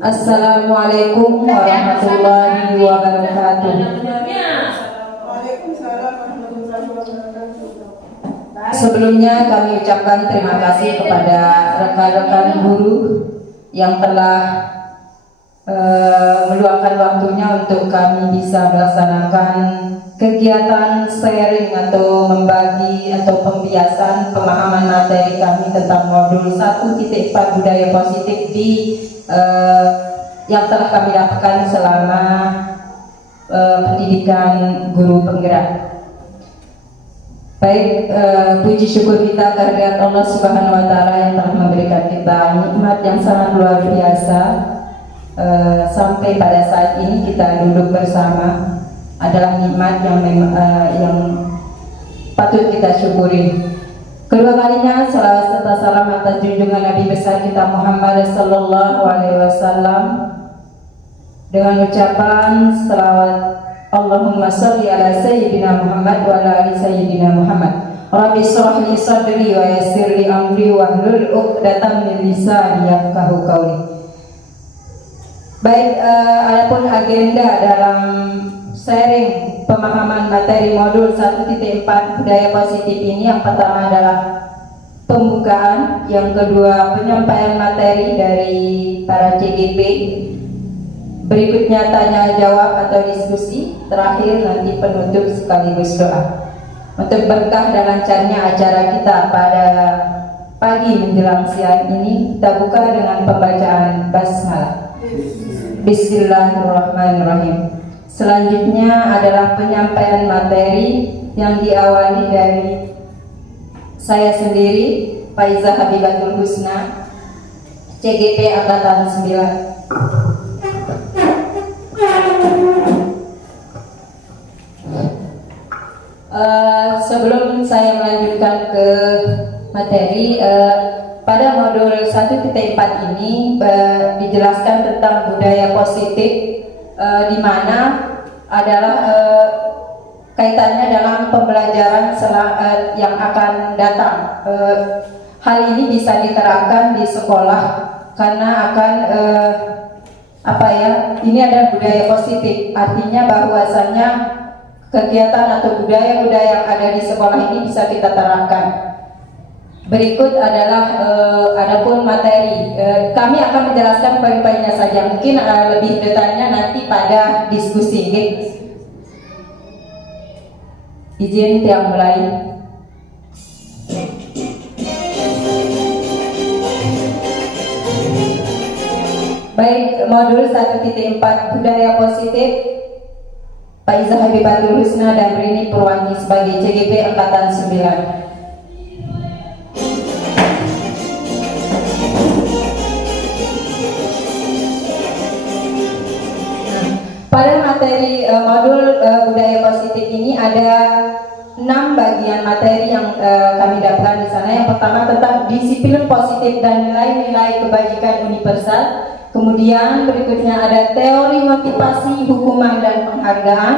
Assalamualaikum warahmatullahi wabarakatuh. Sebelumnya kami ucapkan terima kasih kepada rekan-rekan guru yang telah meluangkan waktunya untuk kami bisa melaksanakan kegiatan sharing atau membagi atau pembiasan pemahaman materi kami tentang modul 1.4 budaya positif di yang telah kami dapatkan selama pendidikan guru penggerak. Baik, puji syukur kita kehadirat Allah Subhanahu wa Ta'ala yang telah memberikan kita nikmat yang sangat luar biasa. Sampai pada saat ini kita duduk bersama adalah nikmat yang patut kita syukuri. Kedua kalinya salawat serta salam atas junjungan Nabi besar kita Muhammad sallallahu alaihi wasallam dengan ucapan selawat Allahumma sholli ala sayyidina Muhammad wa ala ali sayyidina Muhammad. Rabbi shrah li sadri wa yassir li amri wahlul 'uqdatam min lisani yafqahu qawli. Baik, adapun agenda dalam sharing pemahaman materi modul 1.4 budaya positif ini, yang pertama adalah pembukaan, yang kedua penyampaian materi dari para CGP, berikutnya tanya jawab atau diskusi, terakhir nanti penutup sekaligus doa. Untuk berkah dan lancarnya acara kita pada pagi menjelang siang ini, kita buka dengan pembacaan basmalah. Bismillahirrahmanirrahim. Selanjutnya adalah penyampaian materi yang diawali dari saya sendiri, Faizah Habibatul Husna, CGP Angkatan 9. Sebelum saya melanjutkan ke materi, pada modul 1.4 ini dijelaskan tentang budaya positif, di mana adalah kaitannya dalam pembelajaran yang akan datang. Hal ini bisa diterapkan di sekolah karena akan ini adalah budaya positif, artinya bahwasanya kegiatan atau budaya-budaya yang ada di sekolah ini bisa kita terapkan. Berikut adalah adapun materi. Kami akan menjelaskan poin-poinnya saja. Mungkin lebih detailnya nanti pada diskusi. Izin tiang mulai. Baik, modul 1.4 budaya positif, Faizah Habibatul Husna dan Rini Purwangi sebagai CGP Angkatan 9. Pada materi modul budaya positif ini ada 6 bagian materi yang kami dapatkan di sana. Yang pertama tentang disiplin positif dan nilai-nilai kebajikan universal. Kemudian berikutnya ada teori motivasi, hukuman dan penghargaan.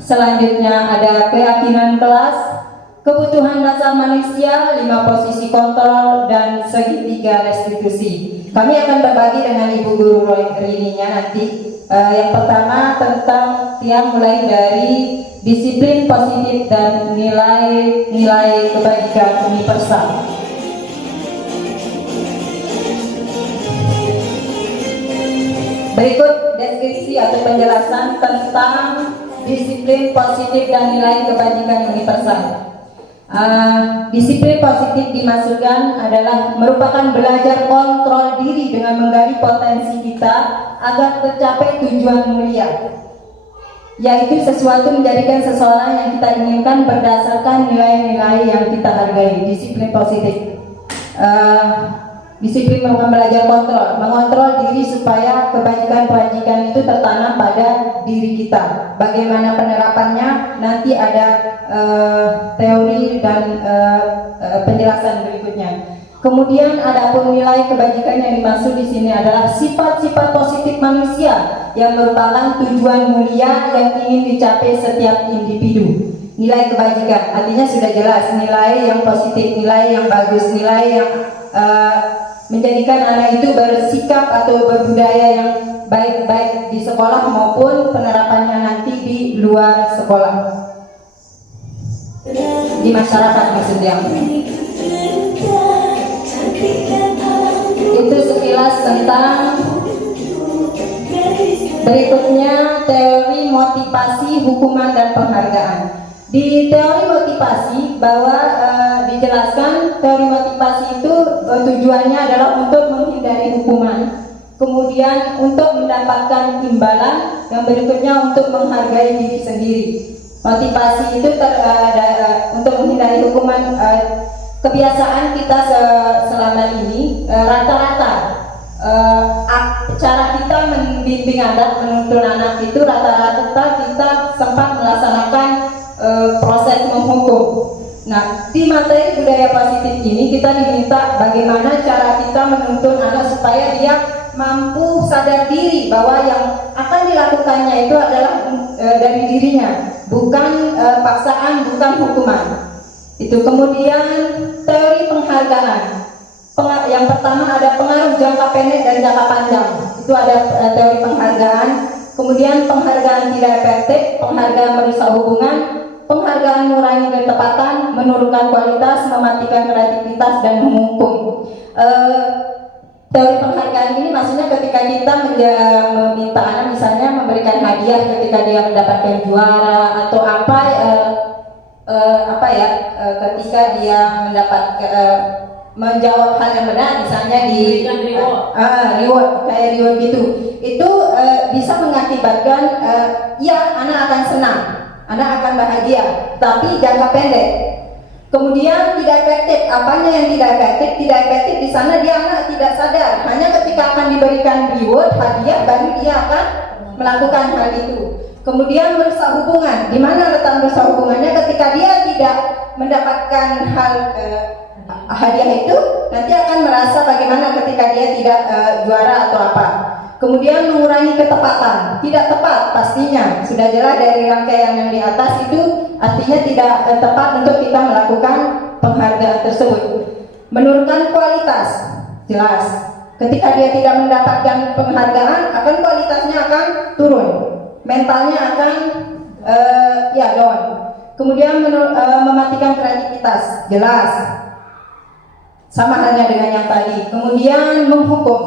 Selanjutnya ada keyakinan kelas, kebutuhan dasar manusia, 5 posisi kontrol, dan segitiga restitusi. Kami akan berbagi dengan Ibu Guru Rini-nya nanti. Yang pertama tentang yang mulai dari disiplin positif dan nilai-nilai kebajikan universal. Berikut deskripsi atau penjelasan tentang disiplin positif dan nilai kebajikan universal. Disiplin positif dimaksudkan adalah merupakan belajar kontrol diri dengan menggali potensi kita agar tercapai tujuan mulia, yaitu sesuatu menjadikan seseorang yang kita inginkan berdasarkan nilai-nilai yang kita hargai. Disiplin positif, disiplin merupakan belajar mengontrol diri supaya kebajikan-kebajikan itu tertanam pada diri kita. Bagaimana penerapannya nanti ada teori dan penjelasan berikutnya. Kemudian adapun nilai kebajikan yang dimaksud di sini adalah sifat-sifat positif manusia yang merupakan tujuan mulia yang ingin dicapai setiap individu. Nilai kebajikan artinya sudah jelas, nilai yang positif, nilai yang bagus, nilai yang menjadikan anak itu bersikap atau berbudaya yang baik-baik di sekolah maupun penerapannya nanti di luar sekolah, di masyarakat maksudnya. Itu sekilas tentang. Berikutnya teori motivasi, hukuman, dan penghargaan. Di teori motivasi bahwa dijelaskan teori motivasi itu tujuannya adalah untuk menghindari hukuman, kemudian untuk mendapatkan imbalan, yang berikutnya untuk menghargai diri sendiri. Motivasi itu untuk menghindari hukuman. Kebiasaan kita selama ini rata-rata cara kita membimbing anak, menuntun anak itu rata-rata kita sempat melaksanakan proses menghukum. Nah, di materi budaya positif ini kita diminta bagaimana cara kita menuntun anak supaya dia mampu sadar diri bahwa yang akan dilakukannya itu adalah dari dirinya, bukan paksaan, bukan hukuman. Itu. Kemudian teori penghargaan. Yang pertama ada pengaruh jangka pendek dan jangka panjang. Itu ada teori penghargaan. Kemudian penghargaan tidak efektif, penghargaan merusak hubungan, penghargaan mengurangi ketepatan, menurunkan kualitas, mematikan kreativitas, dan menghukum. Teori penghargaan ini maksudnya ketika kita meminta anak misalnya memberikan hadiah ketika dia mendapatkan juara atau ketika dia mendapat menjawab hal yang benar, misalnya di reward kayak reward gitu, itu bisa mengakibatkan anak akan senang, anak akan bahagia, tapi jangka pendek. Kemudian tidak efektif. Apanya yang tidak efektif? Tidak efektif di sana dia anak tidak sadar. Hanya ketika akan diberikan reward hadiah baru dia akan melakukan hal itu. Kemudian merusak hubungan. Di mana letak merusak hubungannya? Ketika dia tidak mendapatkan hal hadiah itu, nanti akan merasa bagaimana ketika dia tidak juara atau apa. Kemudian mengurangi ketepatan, tidak tepat pastinya. Sudah jelas dari rangkaian yang di atas itu artinya tidak tepat untuk kita melakukan penghargaan tersebut. Menurunkan kualitas, jelas. Ketika dia tidak mendapatkan penghargaan, akan kualitasnya akan turun. Mentalnya akan down. Kemudian mematikan kreativitas, jelas. Sama halnya dengan yang tadi. Kemudian menghukum,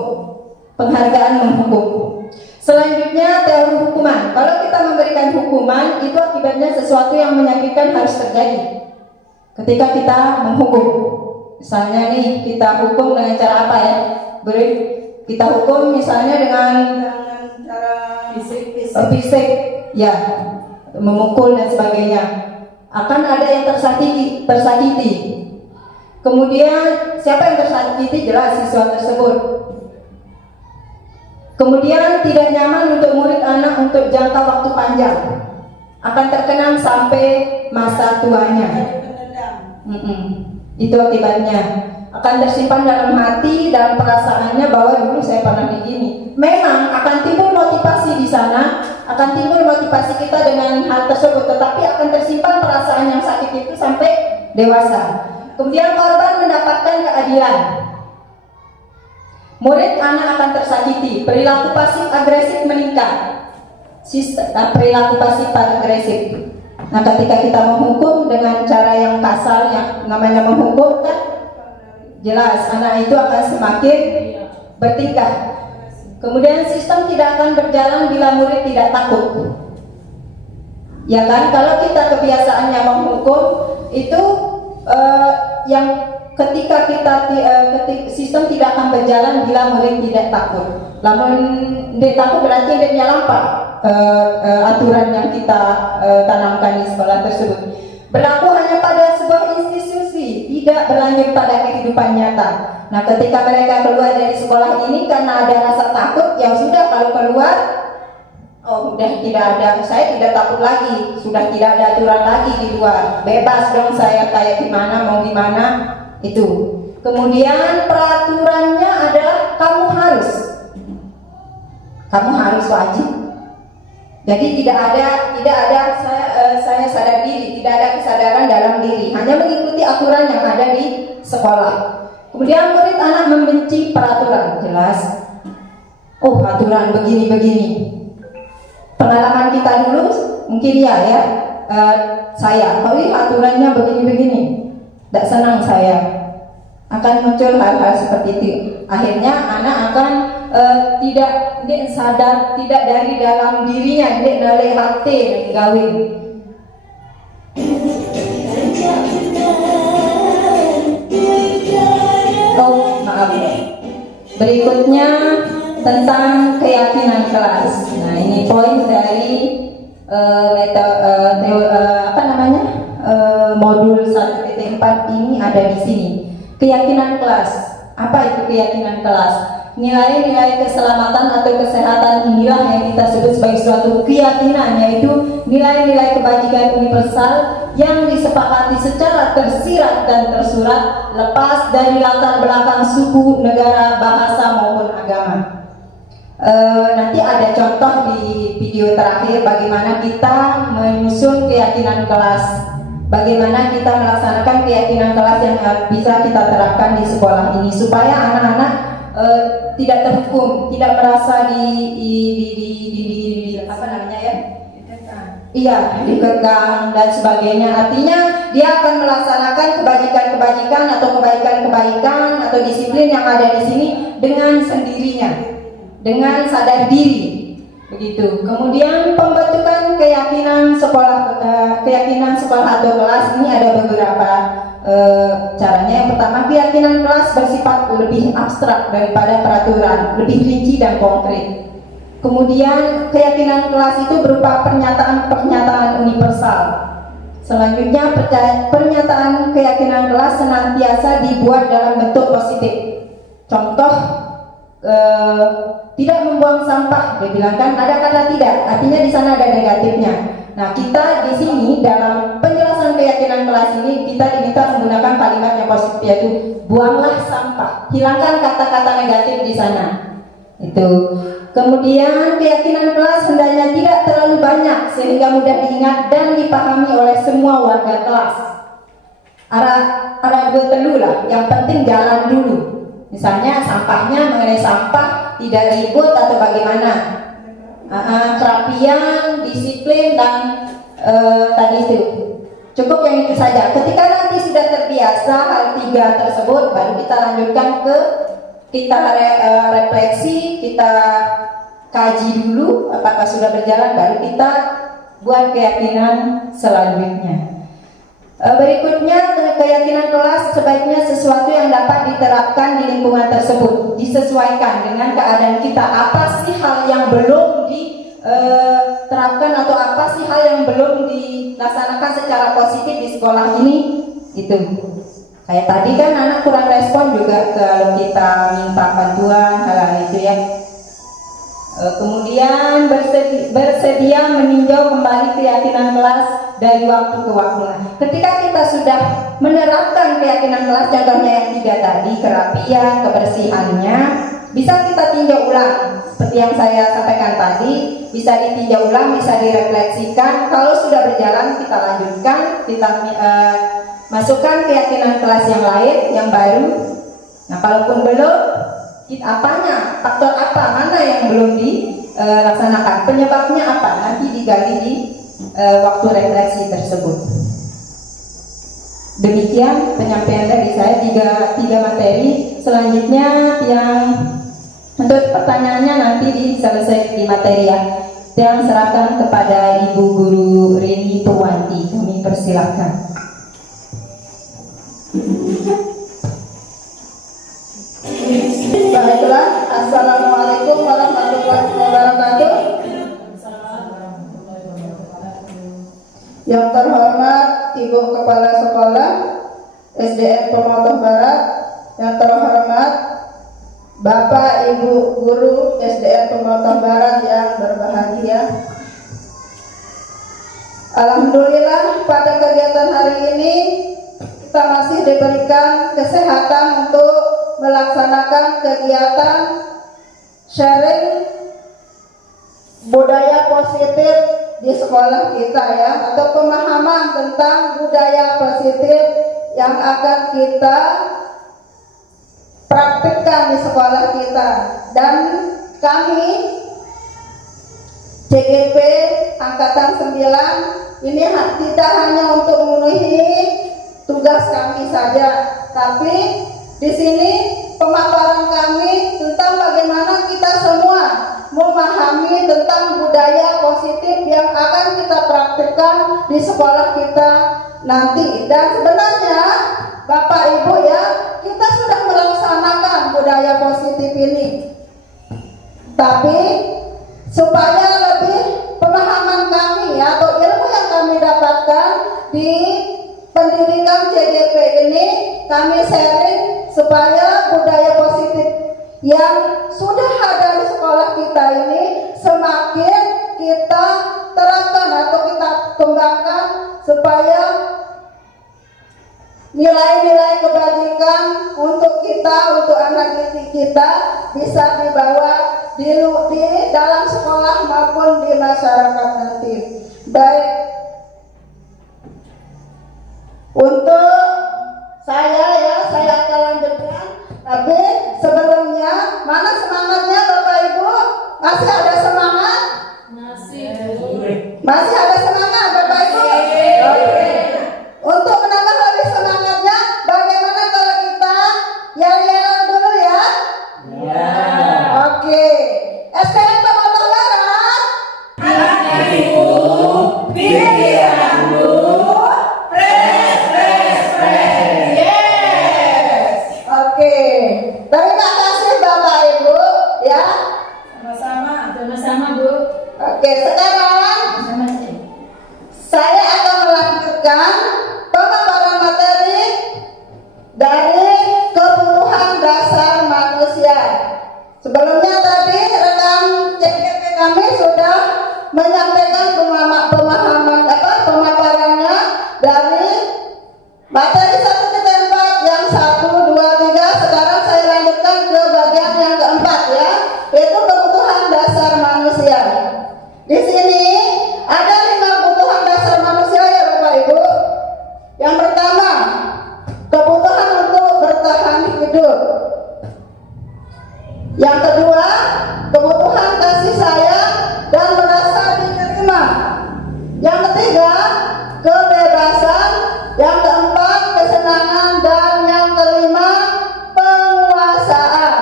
penghargaan menghukum. Selanjutnya teori hukuman. Kalau kita memberikan hukuman, itu akibatnya sesuatu yang menyakitkan harus terjadi. Ketika kita menghukum, misalnya nih kita hukum dengan cara apa ya? Kita hukum misalnya dengan cara fisik, ya, memukul dan sebagainya. Akan ada yang tersakiti. Kemudian siapa yang tersakiti? Jelas siswa tersebut. Kemudian tidak nyaman untuk murid anak untuk jangka waktu panjang, akan terkenang sampai masa tuanya. Itu akibatnya. Akan tersimpan dalam hati, dalam perasaannya bahwa dulu saya pernah begini. Memang akan timbul motivasi di sana, akan timbul motivasi kita dengan hal tersebut, tetapi akan tersimpan perasaan yang sakit itu sampai dewasa. Kemudian korban mendapatkan keadilan. Murid anak akan tersakiti, perilaku pasif agresif meningkat. Perilaku pasif agresif. Nah, ketika kita menghukum dengan cara yang kasar, yang namanya menghukum kan, jelas anak itu akan semakin bertingkah. Kemudian sistem tidak akan berjalan bila murid tidak takut. Ya kan, kalau kita kebiasaannya menghukum itu yang ketika sistem tidak akan berjalan bila murid tidak takut. Namun dia takut berarti dia menyalampah aturan yang kita tanamkan di sekolah tersebut. Berlaku hanya pada sebuah institusi, tidak berlanjut pada kehidupan nyata. Nah, ketika mereka keluar dari sekolah ini karena ada rasa takut, ya sudah, kalau keluar, udah tidak ada, saya tidak takut lagi, sudah tidak ada aturan lagi di luar, bebas dong saya kayak gimana, mau gimana, itu. Kemudian peraturannya adalah kamu harus wajib. Jadi tidak ada saya sadar diri, tidak ada kesadaran dalam diri, hanya mengikuti aturan yang ada di sekolah. Kemudian murid anak membenci peraturan, jelas. Oh, aturan begini-begini. Pengalaman kita dulu mungkin ya, saya, kalau ini aturannya begini-begini, tidak senang saya. Akan muncul hal-hal seperti itu. Akhirnya anak akan tidak sadar, tidak dari dalam dirinya, tidak dari hati menggawin. Oh, maaf. Berikutnya tentang keyakinan kelas. Nah, ini poin dari modul 1.4 ini ada di sini. Keyakinan kelas. Apa itu keyakinan kelas? Nilai-nilai keselamatan atau kesehatan inilah yang kita sebut sebagai suatu keyakinan, yaitu nilai-nilai kebajikan universal yang disepakati secara tersirat dan tersurat, lepas dari latar belakang suku, negara, bahasa maupun agama. Nanti ada contoh di video terakhir bagaimana kita menyusun keyakinan kelas, bagaimana kita melaksanakan keyakinan kelas yang bisa kita terapkan di sekolah ini supaya anak-anak tidak terhukum, tidak merasa dikekang dan sebagainya. Artinya dia akan melaksanakan kebajikan-kebajikan atau kebaikan-kebaikan atau disiplin yang ada di sini dengan sendirinya, dengan sadar diri, begitu. Kemudian pembentukan keyakinan sekolah atau kelas ini ada beberapa caranya. Yang pertama, keyakinan kelas bersifat lebih abstrak daripada peraturan, lebih rinci dan konkret. Kemudian keyakinan kelas itu berupa pernyataan-pernyataan universal. Selanjutnya, pernyataan keyakinan kelas senantiasa dibuat dalam bentuk positif. Contoh, tidak membuang sampah, dibilangkan ada kata tidak, artinya di sana ada negatifnya. Nah, kita di sini dalam penjelasan keyakinan kelas ini kita diminta menggunakan kalimat yang positif, yaitu buanglah sampah, hilangkan kata-kata negatif di sana. Itu. Kemudian keyakinan kelas hendaknya tidak terlalu banyak sehingga mudah diingat dan dipahami oleh semua warga kelas. Arah dua telu lah, yang penting jalan dulu. Misalnya sampahnya, mengenai sampah tidak ribut atau bagaimana, kerapian, disiplin dan tadi itu cukup yang itu saja. Ketika nanti sudah terbiasa hal tiga tersebut, baru kita lanjutkan ke refleksi, kita kaji dulu apakah sudah berjalan, baru kita buat keyakinan selanjutnya. Berikutnya, keyakinan kelas sebaiknya sesuatu yang dapat diterapkan di lingkungan tersebut, disesuaikan dengan keadaan kita. Apa sih hal yang belum diterapkan atau apa sih hal yang belum dilaksanakan secara positif di sekolah ini? Itu. Kayak tadi kan anak kurang respon juga kalau kita minta bantuan hal-hal itu ya. Kemudian bersedia meninjau kembali keyakinan kelas dari waktu ke waktu. Ketika kita sudah menerapkan keyakinan kelas, contohnya yang tiga tadi, kerapian, kebersihannya, bisa kita tinjau ulang. Seperti yang saya sampaikan tadi, bisa ditinjau ulang, bisa direfleksikan. Kalau sudah berjalan, kita lanjutkan, kita masukkan keyakinan kelas yang lain, yang baru. Nah, kalaupun belum, apanya, faktor apa, mana yang belum dilaksanakan, penyebabnya apa, nanti digali di waktu refleksi tersebut. Demikian penyampaian dari saya, tiga materi. Selanjutnya yang untuk pertanyaannya nanti diselesaikan di materi ya. Yang serahkan kepada Ibu Guru Reni Purwanti, kami persilahkan. Baiklah, Assalamualaikum warahmatullahi wabarakatuh. Yang terhormat Ibu Kepala Sekolah SDN Pemotoh Barat, yang terhormat Bapak Ibu Guru SDN Pemotoh Barat yang berbahagia. Alhamdulillah pada kegiatan hari ini kita masih diberikan kesehatan untuk melaksanakan kegiatan sharing budaya positif di sekolah kita ya, atau pemahaman tentang budaya positif yang akan kita praktikkan di sekolah kita. Dan kami CGP Angkatan 9 ini tidak hanya untuk memenuhi tugas kami saja, tapi di sini pemaparan kami tentang bagaimana kita semua memahami tentang budaya positif yang akan kita praktikkan di sekolah kita nanti. Dan sebenarnya Bapak Ibu ya, kita sudah melaksanakan budaya positif ini, tapi supaya lebih pemahaman kami atau ilmu yang kami dapatkan di pendidikan CGP ini, kami sharing supaya budaya positif yang sudah ada di sekolah kita ini semakin kita terapkan atau kita kembangkan, supaya nilai-nilai kebajikan untuk kita, untuk anak didik kita bisa dibawa di dalam sekolah maupun di masyarakat nanti. Baik, untuk saya akan lanjutkan, tapi sebelumnya mana semangatnya Bapak Ibu? Masih ada semangat? Masih ada semangat Bapak Ibu? Oke. Untuk menambah lebih semangatnya, bagaimana kalau kita yel-yelan dulu ya? Ya. Oke. STM Pemotong Barat. Hatimu, pikiranmu, fresh. Yes. Oke. Terima kasih Bapak Ibu ya. Sama-sama Bu. Oke, sekarang saya akan melanjutkan pemaparan materi dari kebutuhan dasar manusia. Sebelumnya tadi rekan CGP kami sudah menyampaikan pemaparannya dari materi 1-4 yang 1, 2, 3. Sekarang saya lanjutkan ke bagian yang keempat ya, yaitu kebutuhan dasar manusia. Di sini ada 5 kebutuhan dasar manusia ya Bapak Ibu. Yang pertama, kebutuhan untuk bertahan hidup. Yang kedua, kebutuhan kasih sayang dan merasa diterima. Yang ketiga, kebebasan. Yang keempat, kesenangan. Dan yang kelima, penguasaan.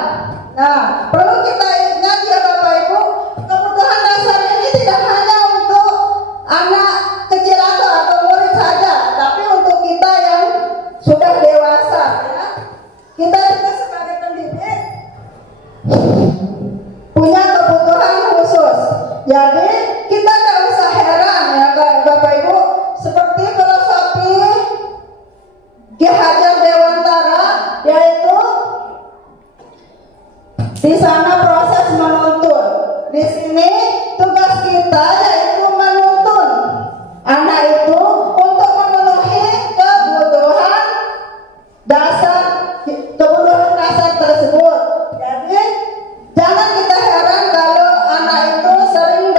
Nah, perlu kita ingat ya Bapak Ibu, kebutuhan dasar ini tidak hanya untuk anak kecil atau murid saja, tapi untuk kita yang sudah dewasa ya. Kita juga sebagai pendidik punya kebutuhan khusus. Jadi kita tidak usah heran ya Bapak Ibu, seperti filosofi Ki Hajar Dewantara, yaitu di sana proses menuntun. Di sini tugas kita yaitu menuntun anak itu untuk memenuhi kebutuhan dasar tersebut. Jadi jangan kita heran kalau anak itu sering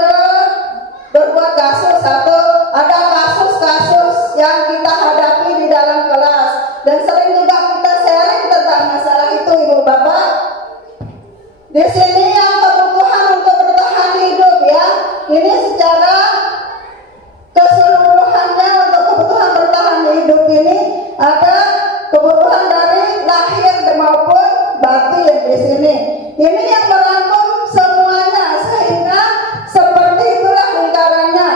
berbuat kasus atau ada kasus-kasus yang kita hadapi di dalam kelas, dan sering juga kita sharing tentang masalah itu Ibu Bapak. Di sini yang kebutuhan untuk bertahan hidup ya, ini secara keseluruhannya untuk kebutuhan bertahan hidup ini ada kebutuhan dari lahir maupun batin di sini. Ini yang merangkum semuanya, sehingga seperti itulah lingkarannya.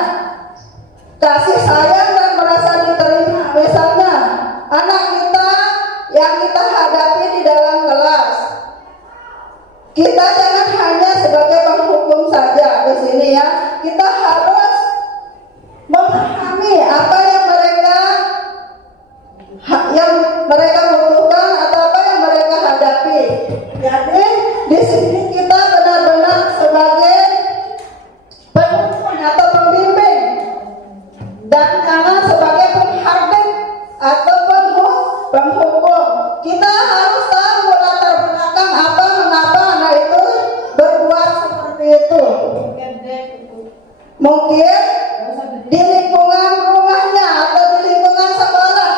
Kasih sayang dan merasa diterima. Misalnya anak kita yang kita hadapi di dalam kelas, kita jangan hanya sebagai penghukum saja di sini ya. Kita harus memahami apa yang mereka butuhkan atau apa yang mereka hadapi. Jadi di sini kita benar-benar sebagai penuntun atau pembimbing, dan jangan sebagai penghardik atau penghukum. Kita harus tahu latar belakang apa mengapa anak itu berbuat seperti itu. Mungkin di lingkungan rumahnya atau di lingkungan sekolah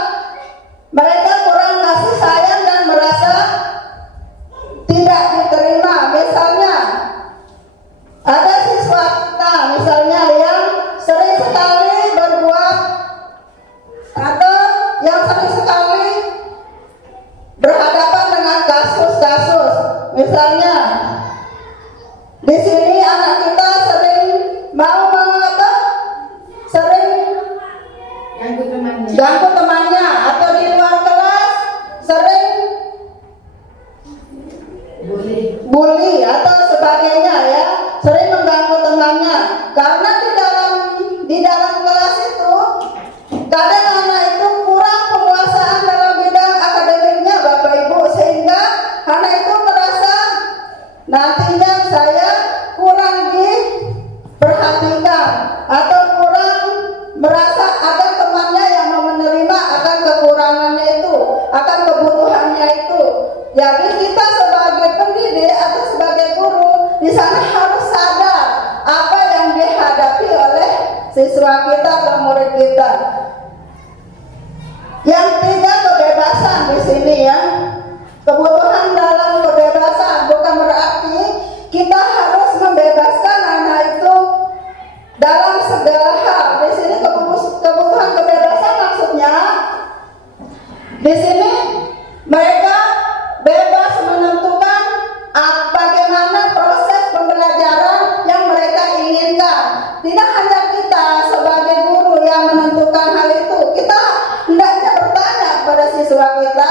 mereka kurang kasih sayang dan merasa Di sini anak kita sering mau apa? Sering ganggu temannya, atau di luar kelas sering bully atau sebagainya ya, sering mengganggu temannya. Karena di dalam kelas itu kadang anak itu kurang penguasaan dalam bidang akademiknya Bapak Ibu, sehingga anak itu merasa nantinya saya kurang diperhatikan atau kurang merasa ada temannya yang mau menerima akan kekurangannya itu, akan kebutuhannya itu. Jadi kita sebagai pendidik atau sebagai guru di sana harus sadar apa yang dihadapi oleh siswa kita atau murid kita. Yang tiga, kebebasan di sini ya. Kebutuhan dalam kebebasan bukan berarti kita harus membebaskan anak itu dalam segala hal. Di sini kebutuhan kebebasan maksudnya di sini mereka bebas menentukan bagaimana proses pembelajaran yang mereka inginkan. Tidak hanya kita sebagai guru yang menentukan hal itu, kita hendaknya bertanya kepada siswa kita,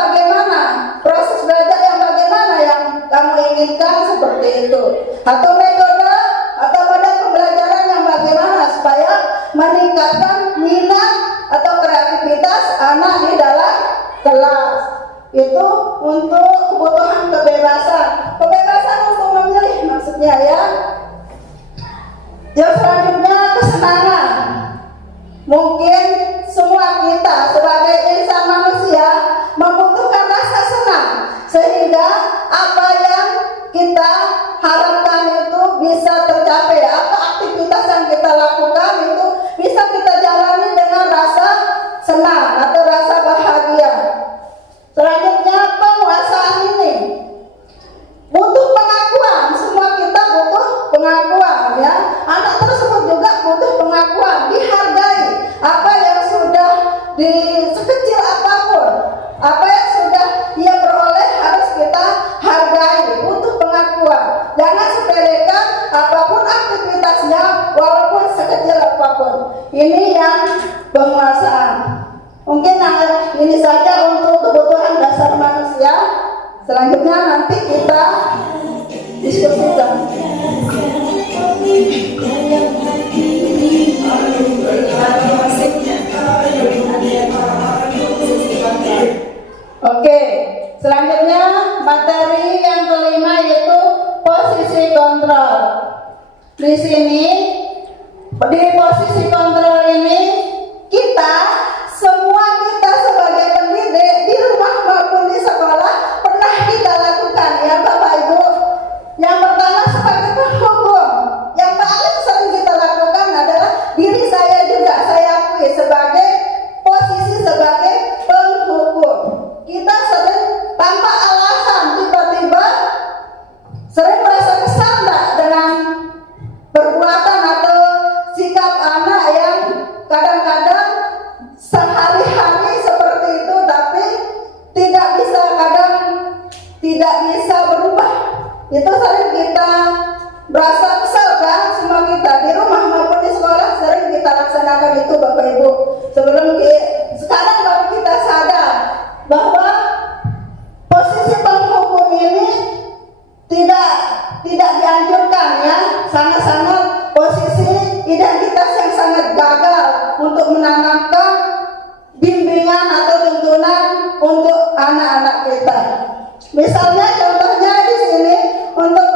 bagaimana proses belajar yang bagaimana yang kamu inginkan seperti itu, atau metode atau model pembelajaran yang bagaimana supaya meningkatkan minat atau kreativitas anak di dalam kelas. Itu untuk kebutuhan kebebasan untuk memilih maksudnya ya. Yang selanjutnya, kesenangan. Mungkin semua kita sebagai insan manusia membutuhkan rasa senang, sehingga apa yang kita harapkan itu bisa tercapai. Apa aktivitas yang kita lakukan itu bisa kita jalani dengan rasa senang atau rasa bahagia. Selanjutnya, penguasaan ini butuh pengakuan. Semua kita butuh pengakuan ya. Anak tersebut juga butuh pengakuan, dihargai. Apa yang sudah sekecil apapun, apa yang sudah dia peroleh harus kita hargai, butuh pengakuan. Jangan sepelekan apapun aktivitasnya walaupun sekecil apapun. Ini yang penguasaan. Mungkin ini saja untuk kebutuhan dasar manusia. Selanjutnya nanti kita diskusikan. Oke, selanjutnya materi yang kelima yaitu posisi kontrol. Di sini di posisi kontrol ini semua kita sebagai pendidik di rumah maupun di sekolah pernah kita lakukan ya Bapak Ibu. Yang pertama sebagai penghukum, yang paling sering kita lakukan adalah diri saya juga, saya akui sebagai posisi sebagai penghukum. Kita sering tanpa alasan tiba-tiba sering merasa kesal dengan perbuatan atau sikap anak yang kadang-kadang sehari-hari seperti itu, tapi kadang tidak bisa berubah. Itu sering kita merasa kesal kan, semua kita di rumah maupun di sekolah sering kita laksanakan itu Bapak Ibu. Sekarang baru kita sadar bahwa posisi penghukum ini tidak dianjurkan ya, sangat-sangat posisi identitas yang sangat gagal untuk menanamkan bimbingan atau tuntunan untuk anak-anak kita. Misalnya contohnya di sini untuk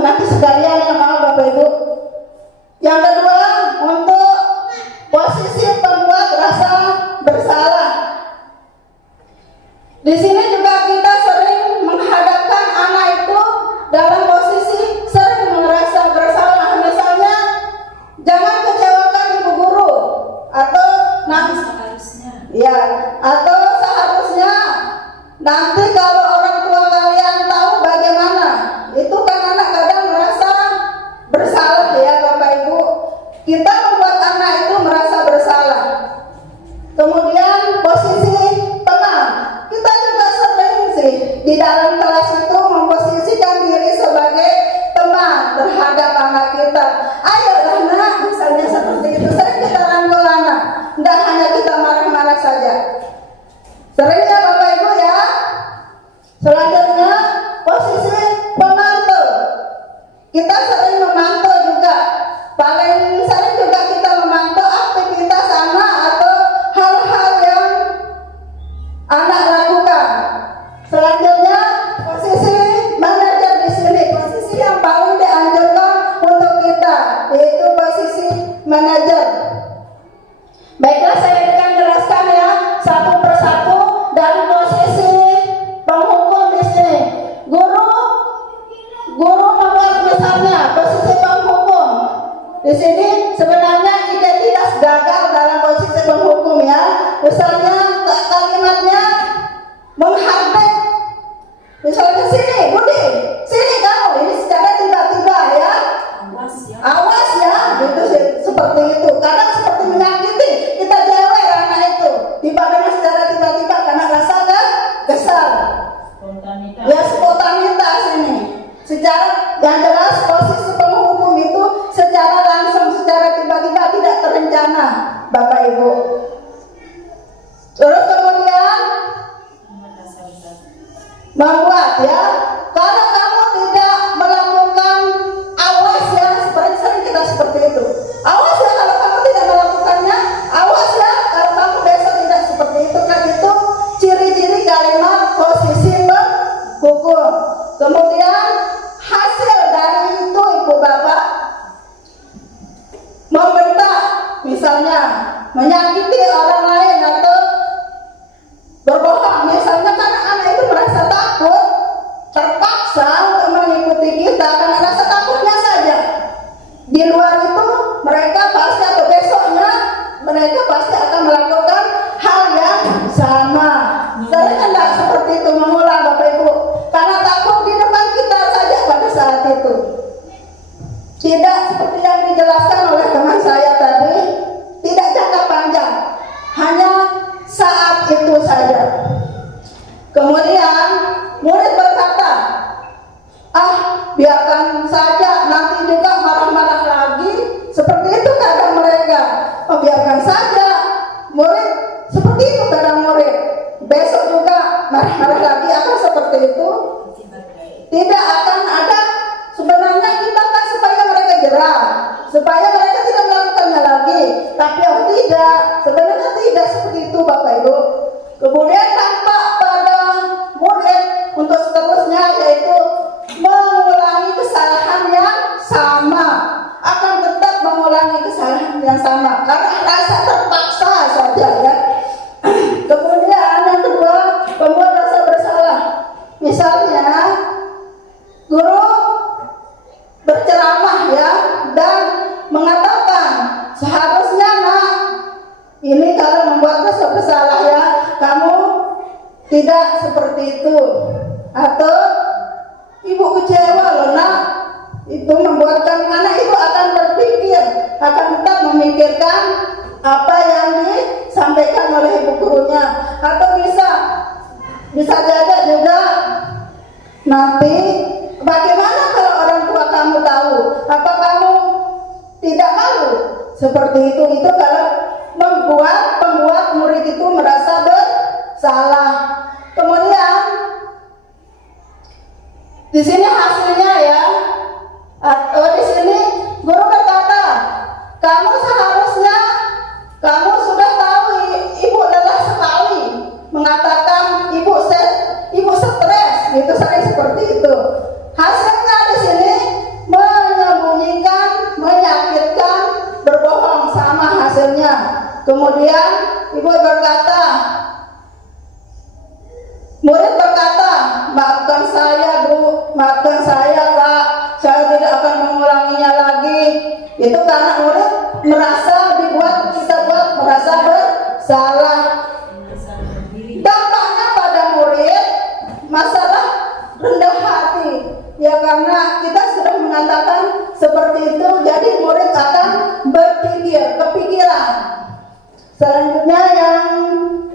nanti sekalian ya maaf Bapak Ibu. Yang kedua untuk posisi pembuat rasa bersalah. Di sini juga kita sering menghadapkan anak itu dalam posisi sering merasa bersalah. Misalnya jangan kecewakan ibu guru atau seharusnya nanti kalau orang tua kalian tahu bagaimana. Itu kan anak kadang merasa posisi penghukum. Di sini sebenarnya identitas gagal dalam posisi penghukum ya. Misalnya kalimatnya menghardik. Misalnya sini, Budi, sini kamu. Ini secara tiba-tiba ya. Awas ya, gitu sih, seperti itu. Kadang seperti menyakiti, kita jewer anak itu. Tiba-tiba secara tiba-tiba karena rasa kesal. Ya spontanitas ini. Secara yang jelas posisi penghukum itu secara langsung, secara tiba-tiba tidak terencana, Bapak Ibu. Terus kemudian membuat ya, kalau kamu tidak melakukan, awas ya, sering kita seperti itu. Awas ya kalau kamu tidak melakukannya, awas ya kalau kamu besok tidak seperti itu. Kan itu ciri-ciri kalimat posisi penghukum. Kemudian hasil dari itu Ibu Bapak membentak, misalnya menyakiti orang lain atau berbohong, misalnya karena anak itu merasa takut, terpaksa untuk mengikuti kita karena rasa takutnya saja. Di luar itu mereka pasti atau besoknya mereka pasti akan melakukan hal yang sama. Sering tidak seperti itu mengulang Bapak Ibu, karena takut di depan kita saja pada saat itu. Tidak seperti yang dijelaskan oleh teman saya tadi, tidak jangka panjang, hanya saat itu saja. Kemudian murid berkata, biarkan saja, nanti juga marah-marah lagi. Seperti itu kadang mereka. Biarkan saja, murid seperti itu kadang murid. Besok juga marah-marah lagi, akan seperti itu. Tidak akan ada. Sebenarnya kita kan supaya mereka jerah, supaya mereka tidak melakukannya lagi. Tapi tidak, sebenarnya tidak seperti itu Bapak Ibu. Kemudian tampak pada murid untuk seterusnya, yaitu mengulangi kesalahan yang sama, akan tetap mengulangi kesalahan yang sama karena rasa terpaksa saja ya. Kemudian yang kedua, pembuat rasa bersalah. Misalnya guru berceramah ya dan mengatakan, seharusnya nak, ini kalau membuat rasa bersalah ya, kamu tidak seperti itu. Atau ibu kecewa loh nak, itu membuatkan anak itu akan berpikir, akan tetap memikirkan apa yang disampaikan oleh ibu gurunya. Atau bisa jadi juga nanti, bagaimana kalau orang tua kamu tahu? Apa kamu tidak malu? Seperti itu kalau membuat murid itu merasa bersalah. Kemudian di sini hasilnya ya. Di sini guru berkata, kamu seharusnya, kamu sudah tahu ibu lelah sekali, mengatakan ibu stres, gitu, sering seperti itu. Hasilnya di sini menyembunyikan, menyakitkan, berbohong, sama hasilnya. Kemudian ibu berkata, murid berkata, maafkan saya Bu, maafkan saya Pak, saya tidak akan mengulanginya lagi. Itu karena murid merasa kita buat merasa bersalah. Dampaknya pada murid masalah rendah hati ya, karena kita sudah mengatakan seperti itu, jadi murid akan kepikiran. Selanjutnya yang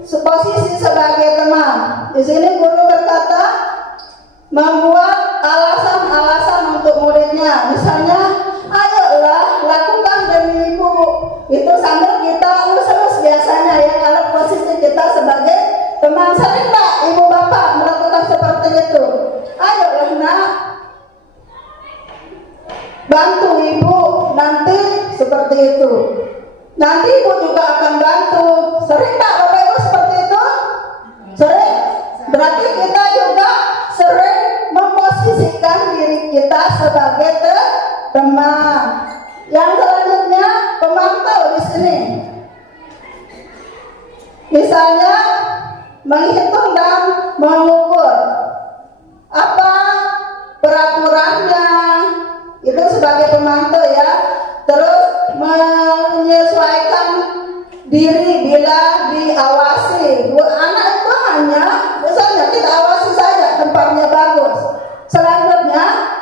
posisi sebagai teman. Di sini guru berkata, membuat alasan-alasan untuk muridnya. Misalnya, ayolah lakukan demi ibu. Itu sambil kita urus biasanya ya, kalau posisi kita sebagai teman. Sering tak ibu bapak melakukan seperti itu? Ayolah nak, bantu ibu nanti seperti itu. Nanti ibu juga akan bantu. Sering tak bapak ibu seperti itu? Sering. Berarti kita juga sering memposisikan diri kita sebagai teman. Yang selanjutnya pemantau di sini. Misalnya menghitung dan mengukur apa peraturannya, itu sebagai pemantau ya, terus menyesuaikan diri bila diawasi. Anak itu hanya misalnya kita awasi saja tempatnya bagus, selanjutnya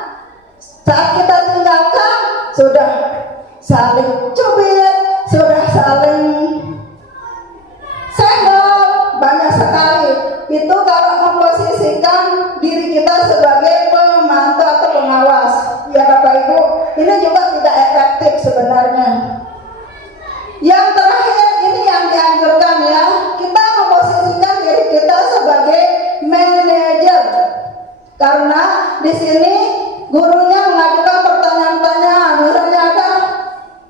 saat kita tinggalkan sudah saling cubit, sudah saling senggol, banyak sekali. Itu kalau memposisikan diri kita sebagai pemantau atau pengawas. Ya Bapak Ibu, ini juga tidak efektif sebenarnya. Yang terakhir ini yang dianjurkan ya, kita memposisikan diri kita sebagai manajer. Karena di sini gurunya mengajukan pertanyaan-pertanyaan, misalnya ada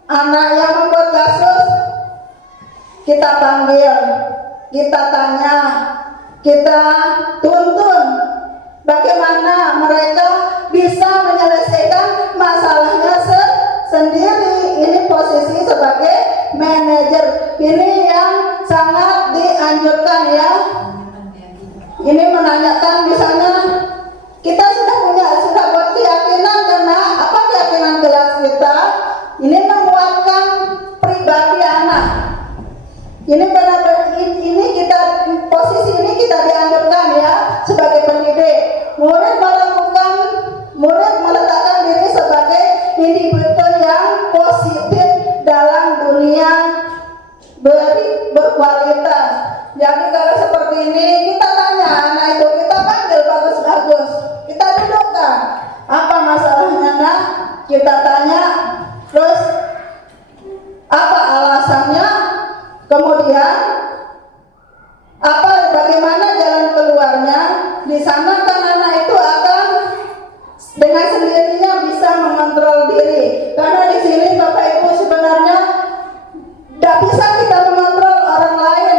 anak yang membuat kasus, kita panggil, kita tanya, kita tuntun bagaimana mereka bisa menyelesaikan masalahnya sendiri. Ini posisi sebagai manajer, ini yang sangat dianjurkan ya. Ini menanyakan misalnya kita sudah buat keyakinan, karena apa keyakinan kelas kita ini menguatkan pribadi anak. Ini benar-benar ini kita posisi ini kita dianjurkan ya sebagai pendidik. Murid meletakkan diri sebagai individu yang positif dalam dunia berkualitas. Jadi kalau seperti ini kita tanya anak itu, kita panggil bagus-bagus, kita dudukkan, apa masalahnya nak? Kita tanya, terus apa alasannya? Kemudian bagaimana jalan keluarnya? Di sana kan anak itu akan dengan sendirinya bisa mengontrol diri. Karena di sini Bapak Ibu sebenarnya tidak bisa kita mengontrol orang lain.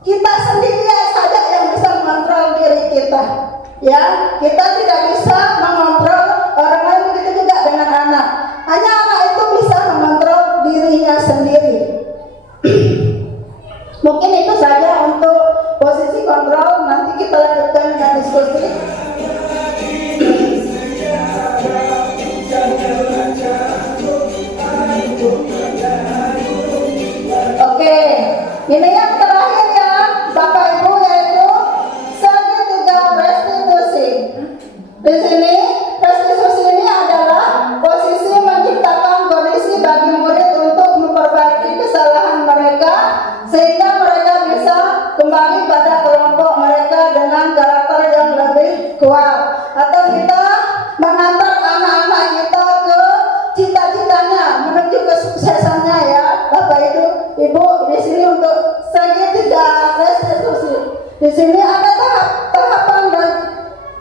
Kita sendiri saja yang bisa mengontrol diri kita. Ya, kita tidak bisa mengontrol orang lain, begitu juga dengan anak. Hanya anak itu bisa mengontrol dirinya sendiri. Mungkin itu saja untuk posisi kontrol. Nanti kita lanjutkan dengan diskusi. Oke, ini yang terakhir ya Bapak Ibu, yaitu segitiga restitusi. Di sini restitusi ini adalah posisi menciptakan kondisi bagi murid untuk memperbaiki kesalahan mereka sehingga mereka bisa kembali pada kelompok mereka dengan karakter yang lebih kuat. Atau kita mengantar anak-anak kita ke cita-citanya, menuju kesuksesannya ya Bapak Ibu. Di sini untuk segitiga restitusi. Di sini ada tahapan dan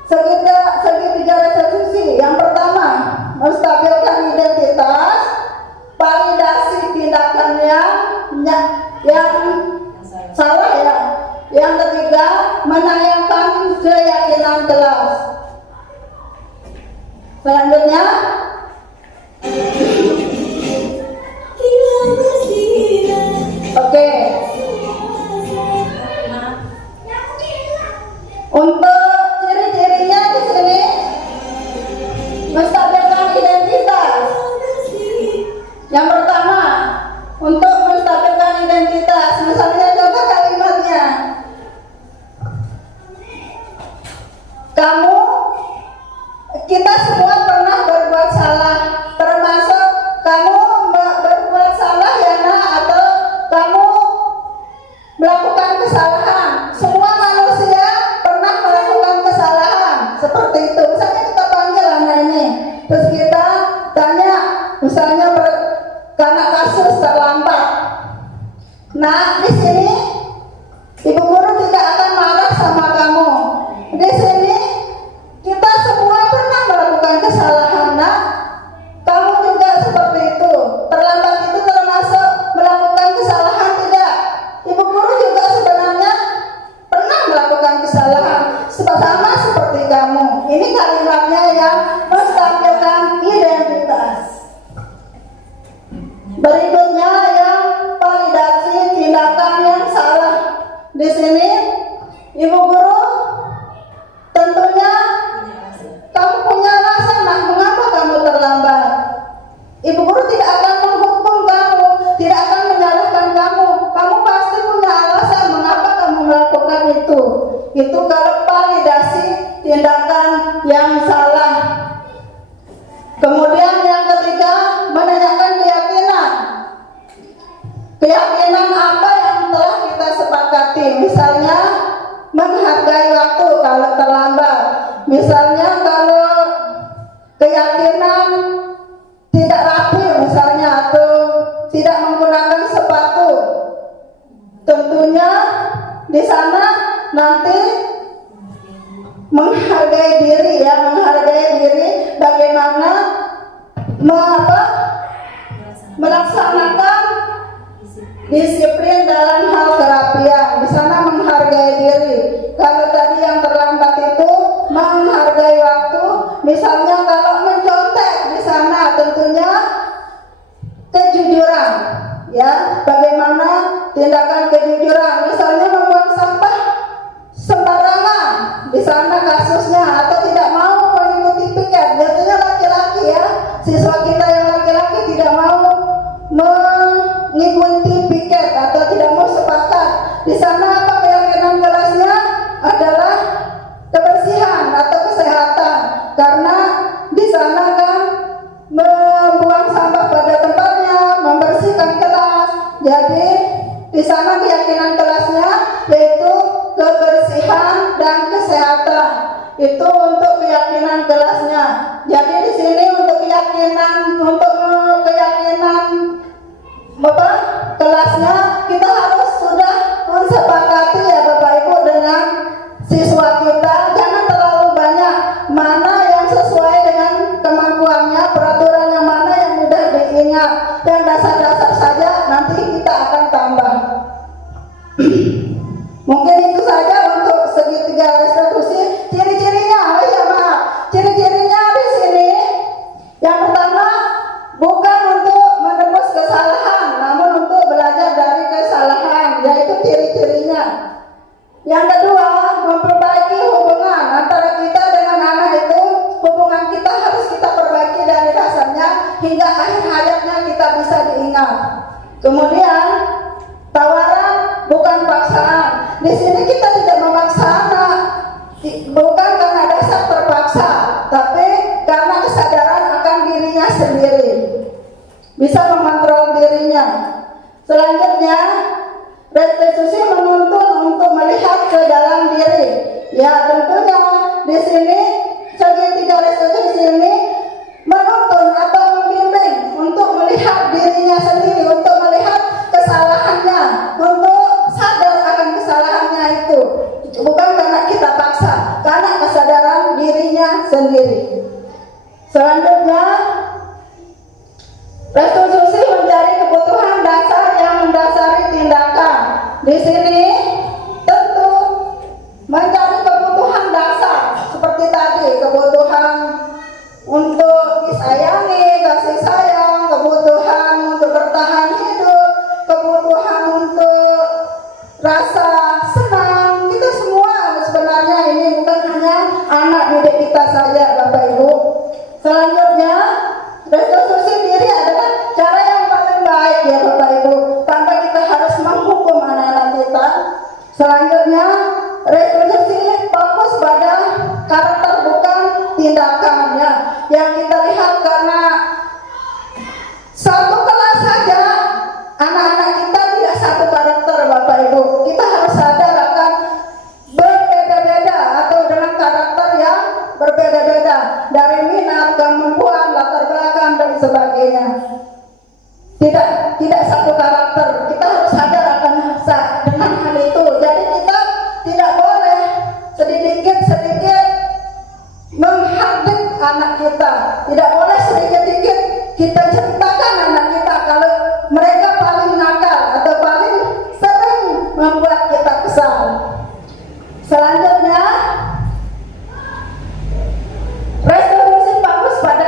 segitiga restitusi. Yang pertama, menstabilkan identitas, validasi tindakannya yang salah ya. Yang ketiga, menayangkan keyakinan kelas. Selanjutnya, oke. Untuk ciri-cirinya di sini, menstabilkan identitas. Yang pertama, untuk menstabilkan identitas, misalnya contoh kalimatnya, kita semua pernah berbuat salah, termasuk kamu berbuat salah ya nak, atau kamu melakukan kesalahan. Semua manusia pernah melakukan kesalahan seperti itu. Misalnya kita panggil anak ini, terus kita tanya, misalnya karena kasus terlambat. Nah, di sini ibu guru tidak akan marah sama kamu. Di sini kita semua pernah melakukan kesalahan, nak. Kamu juga seperti itu. Terlambat itu termasuk melakukan kesalahan tidak? Ibu guru juga sebenarnya pernah melakukan kesalahan, sama seperti kamu. Ini kalimatnya yang menstabilkan identitas. Berikutnya yang validasi tindakan keyakinan tidak rapi misalnya, atau tidak menggunakan sepatu, tentunya di sana nanti menghargai diri ya, menghargai diri bagaimana melaksanakan disiplin dalam hal kerapian. Di sana menghargai diri. Kalau tadi yang terlambat itu menghargai waktu, misalnya kalau mencontek di sana tentunya kejujuran ya, bagaimana tindakan kejujuran, misalnya membuang sampah sembarangan di sana kasusnya, atau tidak mau mengikuti piket. Biasanya laki-laki ya, siswa kita yang laki-laki tidak mau mengikuti piket atau tidak mau sepakat. Di sana apa keyakinan kelasnya adalah kebersihan atau kesehatan, karena di sana kan membuang sampah pada tempatnya, membersihkan kelas. Jadi di sana keyakinan kelasnya yaitu kebersihan dan kesehatan. Itu untuk keyakinan kelasnya. Jadi di sini untuk keyakinan kelasnya kita harus sudah mensepakati ya Bapak Ibu dengan siswa kita. Jangan terlalu banyak, mana yang sesuai dengan kemampuannya, peraturan yang mana yang mudah diingat, dan dasar-dasar saja nanti kita akan tambah. Mungkin itu saja untuk segitiga restitusi. Ciri-cirinya, ciri-cirinya di sini. Yang pertama, bukan untuk menebus kesalahan, namun untuk belajar dari kesalahan, yaitu ciri-cirinya. Yang kedua, memperbaiki hubungan antara kita dengan anak itu. Hubungan kita harus kita perbaiki dari dasarnya hingga akhir hayatnya kita bisa diingat. Kemudian, tawaran bukan paksaan. Di sini kita tidak memaksa anak, bukan karena dasar terpaksa, tapi karena kesadaran akan dirinya sendiri, bisa mengontrol dirinya. Selanjutnya, restitusi menuntun untuk melihat ke dalam diri. Ya tentunya di sini segitiga restitusi ini menuntun atau membimbing untuk melihat dirinya sendiri, untuk melihat kesalahannya, untuk sadar akan kesalahannya itu. Bukan karena kita paksa, karena kesadaran dirinya sendiri. Selanjutnya, restitusi mencari kebutuhan dasar yang mendasari tindakan. Di sini tentu mencari kebutuhan dasar seperti tadi, kebutuhan untuk disayangi, kasih sayang, kebutuhan untuk bertahan hidup, kebutuhan untuk rasa senang. Kita semua sebenarnya ini bukan hanya anak didik kita saja Bapak Ibu. Selanjutnya, restitusi diri adalah cara yang paling baik ya Bapak Ibu, tanpa kita harus menghukum anak-anak kita. Selanjutnya, restitusi fokus pada karakter bukan tindakannya. Yang kita lihat karena satu kelas saja anak-anak kita tidak satu karakter Bapak Ibu. Kita harus sadar akan berbeda-beda atau dengan karakter yang berbeda-beda, dari minat, kemampuan, latar belakang dan sebagainya. Tidak satu karakter. Kita harus sadar akan dengan hal itu. Jadi kita tidak boleh sedikit-sedikit menghardik anak kita. Tidak boleh sedikit-sedikit kita ceritakan anak kita kalau mereka paling nakal atau paling sering membuat kita kesal. Selanjutnya, restitusi fokus pada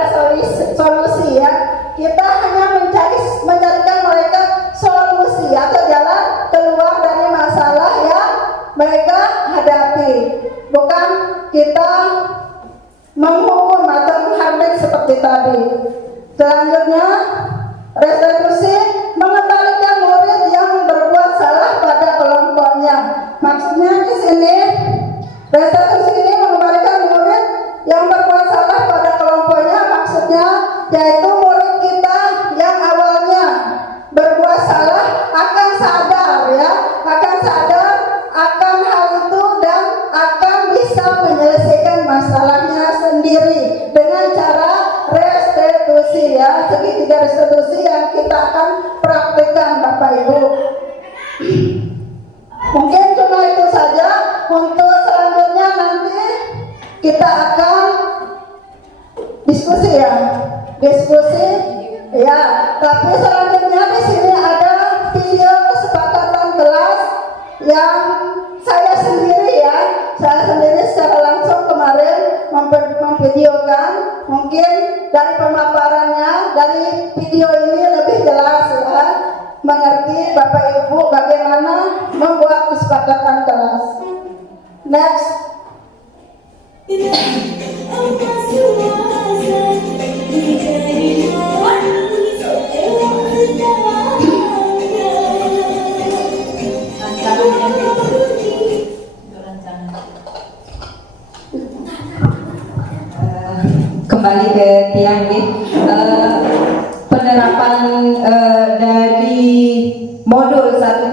solusi ya. Kita hanya mencarikan mereka solusi atau jalan keluar dari masalah yang mereka hadapi. Bukan kita menghukum atau menghardik seperti tadi. Selanjutnya, restitusi mengembalikan murid yang berbuat salah pada kelompoknya. Maksudnya di sini, restitusi ini mengembalikan murid yang berbuat salah pada kelompoknya. Maksudnya yaitu murid kita yang awalnya berbuat salah akan sadar ya, akan sadar akan hal itu dan akan bisa menyelesaikan masalahnya sendiri dengan cara ya, segitiga restitusi yang kita akan praktekkan Bapak Ibu. Mungkin cuma itu saja. Untuk selanjutnya nanti kita akan diskusi ya, ya. Tapi selanjutnya di sini ada video kesepakatan kelas yang saya sendiri secara langsung kemarin memvideokan. Mungkin dari pemaparannya dari video ini lebih jelas ya, mengerti Bapak Ibu bagaimana membuat kesepakatan kelas. Next. Kembali ke tiang nih, penerapan dari modul 1.4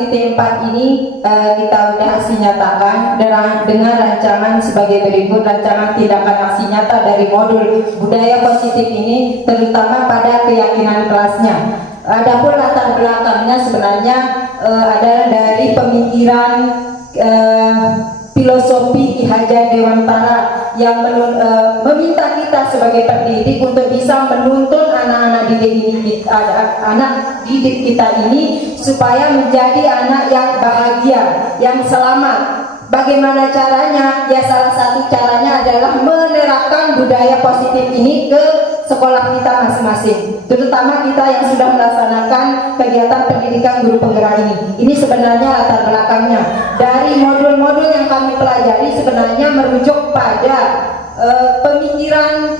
ini kita sudah aksi nyatakan dengan rancangan sebagai berikut. Rancangan tindakan aksi nyata dari modul budaya positif ini terutama pada keyakinan kelasnya. Adapun latar belakangnya sebenarnya adalah dari pemikiran filosofi Ki Hajar Dewantara yang meminta kita sebagai pendidik untuk bisa menuntun anak-anak didik kita ini supaya menjadi anak yang bahagia, yang selamat. Bagaimana caranya? Ya salah satu caranya adalah menerapkan budaya positif ini ke sekolah kita masing-masing, terutama kita yang sudah melaksanakan kegiatan pendidikan guru penggerak ini. Ini sebenarnya latar belakangnya. Dari modul-modul yang kami pelajari sebenarnya merujuk pada pemikiran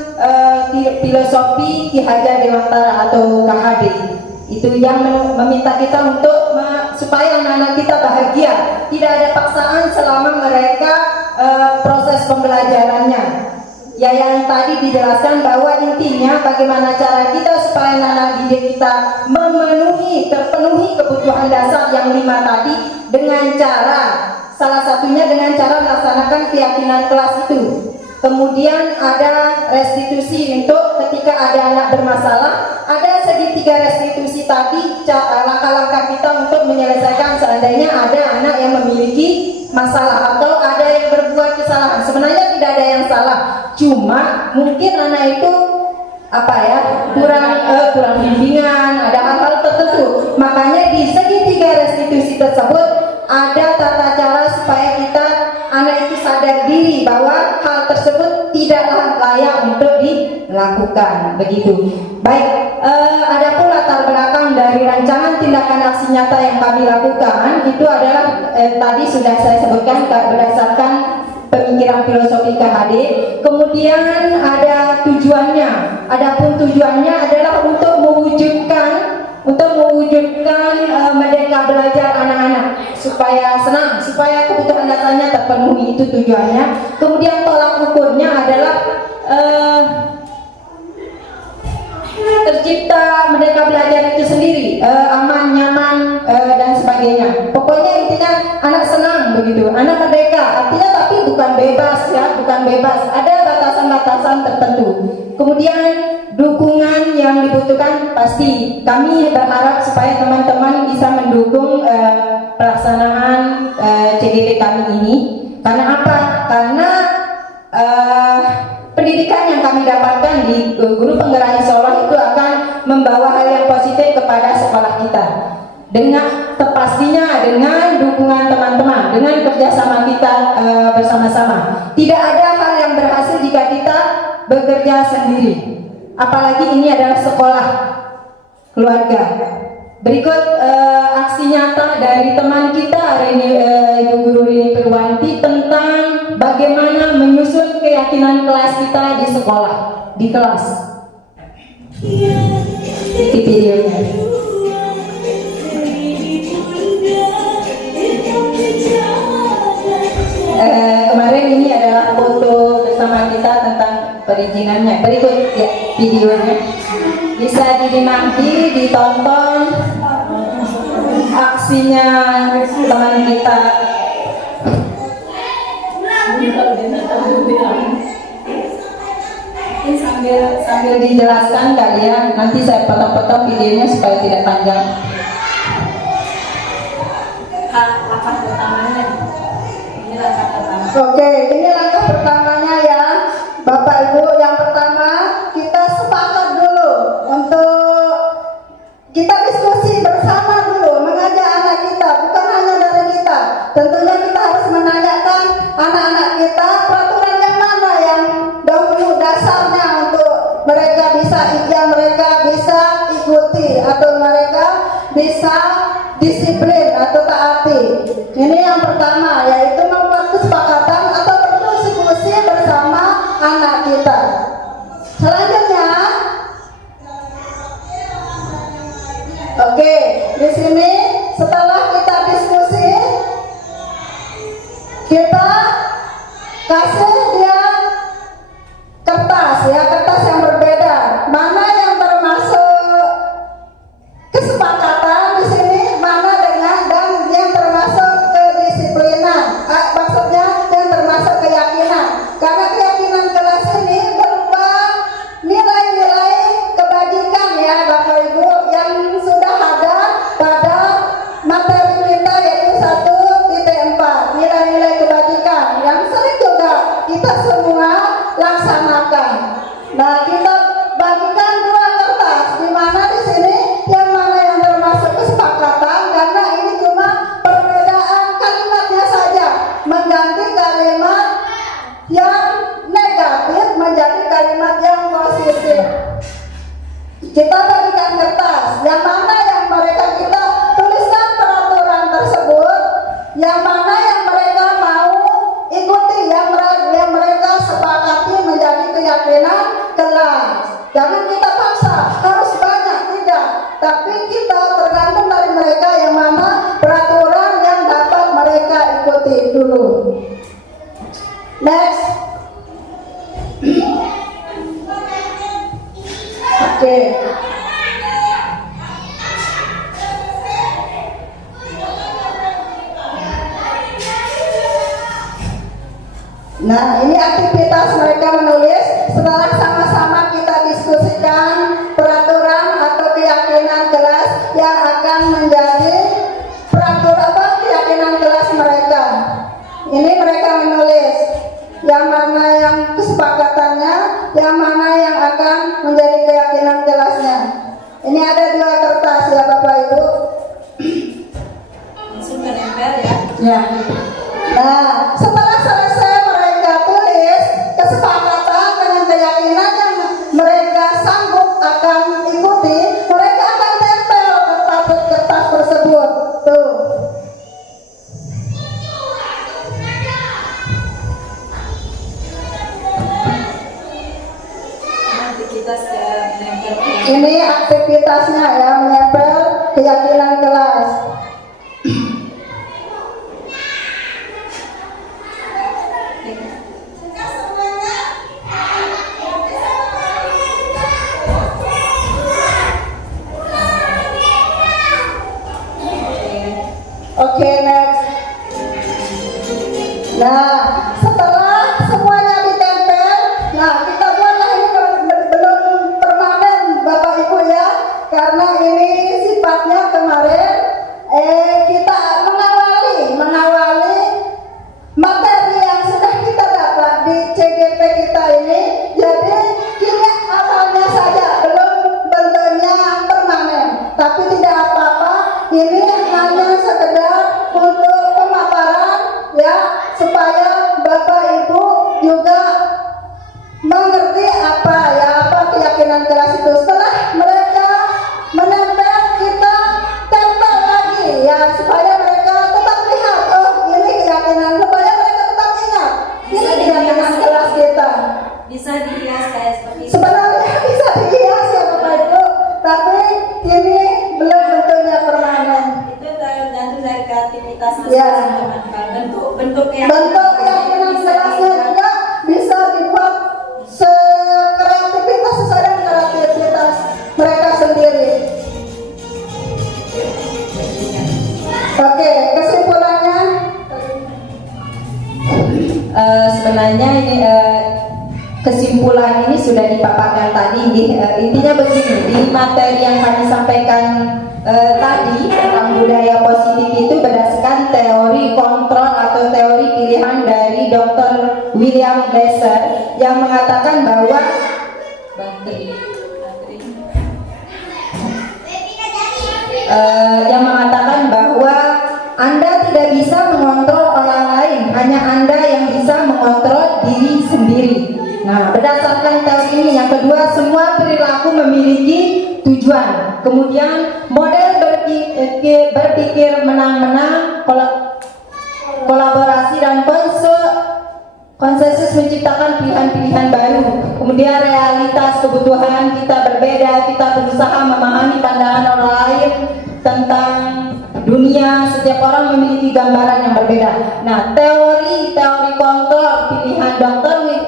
filosofi Ki Hajar Dewantara atau KHD. Itu yang meminta kita untuk supaya anak-anak kita bahagia, tidak ada paksaan selama mereka proses pembelajarannya. Ya, yang tadi dijelaskan bahwa intinya bagaimana cara kita supaya anak didik kita terpenuhi kebutuhan dasar yang 5 tadi dengan cara, salah satunya dengan cara melaksanakan keyakinan kelas itu. Kemudian ada restitusi untuk ketika ada anak bermasalah, ada segitiga restitusi tadi, langkah-langkah kita untuk menyelesaikan seandainya ada anak yang memiliki masalah atau ada yang berbuat kesalahan. Sebenarnya tidak ada yang salah, cuma mungkin anak itu kurang bimbingan, ada hal-hal tertentu. Makanya di segitiga restitusi tersebut ada tata cara supaya anak itu sadar diri bahwa hal tersebut tidaklah layak untuk dilakukan. Begitu. Baik, adapun latar belakang dari rancangan tindakan aksi nyata yang kami lakukan itu adalah tadi sudah saya sebutkan berdasarkan pemikiran filosofi KHD. Kemudian ada tujuannya. Adapun tujuannya adalah untuk mewujudkan merdeka belajar anak-anak supaya senang, supaya kebutuhan dasarnya terpenuhi, itu tujuannya. Kemudian tolak ukurnya adalah tercipta merdeka belajar itu sendiri, aman, nyaman, dan sebagainya. Pokoknya intinya anak senang begitu, anak merdeka. Artinya tapi bukan bebas ya, bukan bebas. Ada batasan-batasan tertentu. Kemudian dukungan yang dibutuhkan pasti kami berharap supaya teman-teman bisa mendukung pelaksanaan CGP kami ini. Karena apa? Karena pendidikan yang kami dapatkan di guru penggerak Insya itu akan membawa hal yang positif kepada sekolah kita. Dengan pastinya dengan dukungan teman-teman, dengan kerjasama kita bersama-sama. Tidak ada hal yang berhasil jika kita bekerja sendiri. Apalagi ini adalah sekolah keluarga. Berikut aksi nyata dari teman kita Ibu Guru Rini Purwanti tentang bagaimana menyusun keyakinan kelas kita di sekolah, di kelas. Di videonya. Kemarin ini adalah foto bersama kita tentang perizinannya. Berikut ya videonya, bisa dinikmati, ditonton aksinya teman kita. Sambil sambil dijelaskan kali ya, nanti saya potong-potong videonya supaya tidak panjang. Langkah pertamanya, ini langkah pertama. Oke, ini langkah pertamanya ya, Bapak Ibu. Yang pertama kita sepakat dulu untuk kita diskusi bersama dulu, mengajak anak kita, bukan hanya dari kita. Tentunya kita harus menanyakan anak-anak kita peraturan yang mana yang dahulu dasarnya untuk mereka bisa ikuti atau mereka bisa disiplin atau taati. Ini yang pertama, yaitu membuat kesepakatan atau berdiskusi bersama anak kita. Selanjutnya, oke, di sini setelah kita diskusi, kita kasih dia kertas ya, kertas yang berbeda. Mana yang termasuk kesepakatan di sini, mana dengan dan yang termasuk kedisiplinan. Maksudnya yang termasuk keyakinan. Karena keyakinan kelas ini berupa nilai-nilai kebajikan ya Bapak Ibu yang sudah ada pada materi kita, yaitu 1.4 nilai-nilai kebajikan yang sering juga kita semua laksanakan. Nah, kita bagikan dua kertas, di mana di sini yang mana yang termasuk kesepakatan, karena ini cuma perbedaan kalimatnya saja, mengganti kalimat yang negatif menjadi kalimat yang positif. Kita bagikan kertas, yang mana yang mereka kita tuliskan peraturan tersebut, yang mana yang mereka mau ikuti, yang mereka sepakati menjadi keyakinan kelas. Jangan kita paksa harus banyak, tidak, tapi kita tergantung dari mereka yang mana peraturan yang dapat mereka ikuti dulu. Next. Oke. Nah, ini aktivitas mereka menulis setelah sama-sama kita diskusikan peraturan atau keyakinan kelas yang akan menjadi peraturan keyakinan kelas mereka. Ini mereka menulis yang mana yang kesepakatannya, yang mana yang akan menjadi keyakinan kelasnya. Ini ada dua kertas ya Bapak Ibu. Langsung ke nempel ya. Ya. Nah, setelah selesai mereka tulis kesepakatan dengan keyakinan yang mereka sanggup akan ikuti, mereka akan tempel kertas tersebut. Tuh. Ini aktivitasnya ya, menempel keyakinan kelas. Oke, next. Nah, setelah semuanya ditempel, nah kita buatlah ini belum permanen Bapak Ibu ya, karena ini sifatnya kemarin kita mengawali materi yang sudah kita dapat di CGP kita ini. Jadi kini awalnya saja, belum bentuknya permanen, tapi tidak apa-apa. Ini hanya sekedar untuk pemaparan ya, supaya Bapak Ibu juga mengerti apa keyakinan kelas itu. Setelah mereka menempel, kita tempel lagi ya, supaya mereka tetap lihat, oh ini keyakinan, supaya mereka tetap ingat ini keyakinan kelas kita. Bisa dihias kayak seperti itu. Sebenarnya bisa dihias ya Bapak Ibu, tapi ini belum bentuknya permanen. Itu tergantung dari kreativitas Ya. masing-masing teman. Bentuk Bentuk keyakinan kelasnya juga bisa dibuat sekreativitas sesuai dengan kreativitas mereka sendiri. Oke, kesimpulannya sebenarnya ini kesimpulan kesimpulan ini sudah dipaparkan tadi. Intinya begini, di materi yang kami sampaikan tadi tentang budaya positif itu berdasarkan teori kontrol atau teori pilihan dari Dr. William Glasser yang mengatakan bahwa Anda tidak bisa mengontrol orang lain, hanya Anda yang bisa mengontrol diri sendiri. Nah, berdasarkan teori ini, yang kedua, semua perilaku memiliki tujuan. Kemudian model berpikir menang-menang, kolaborasi dan konsensus menciptakan pilihan-pilihan baru. Kemudian realitas kebutuhan kita berbeda, kita berusaha memahami pandangan orang lain tentang dunia. Setiap orang memiliki gambaran yang berbeda. Nah, teori kontrol pilihan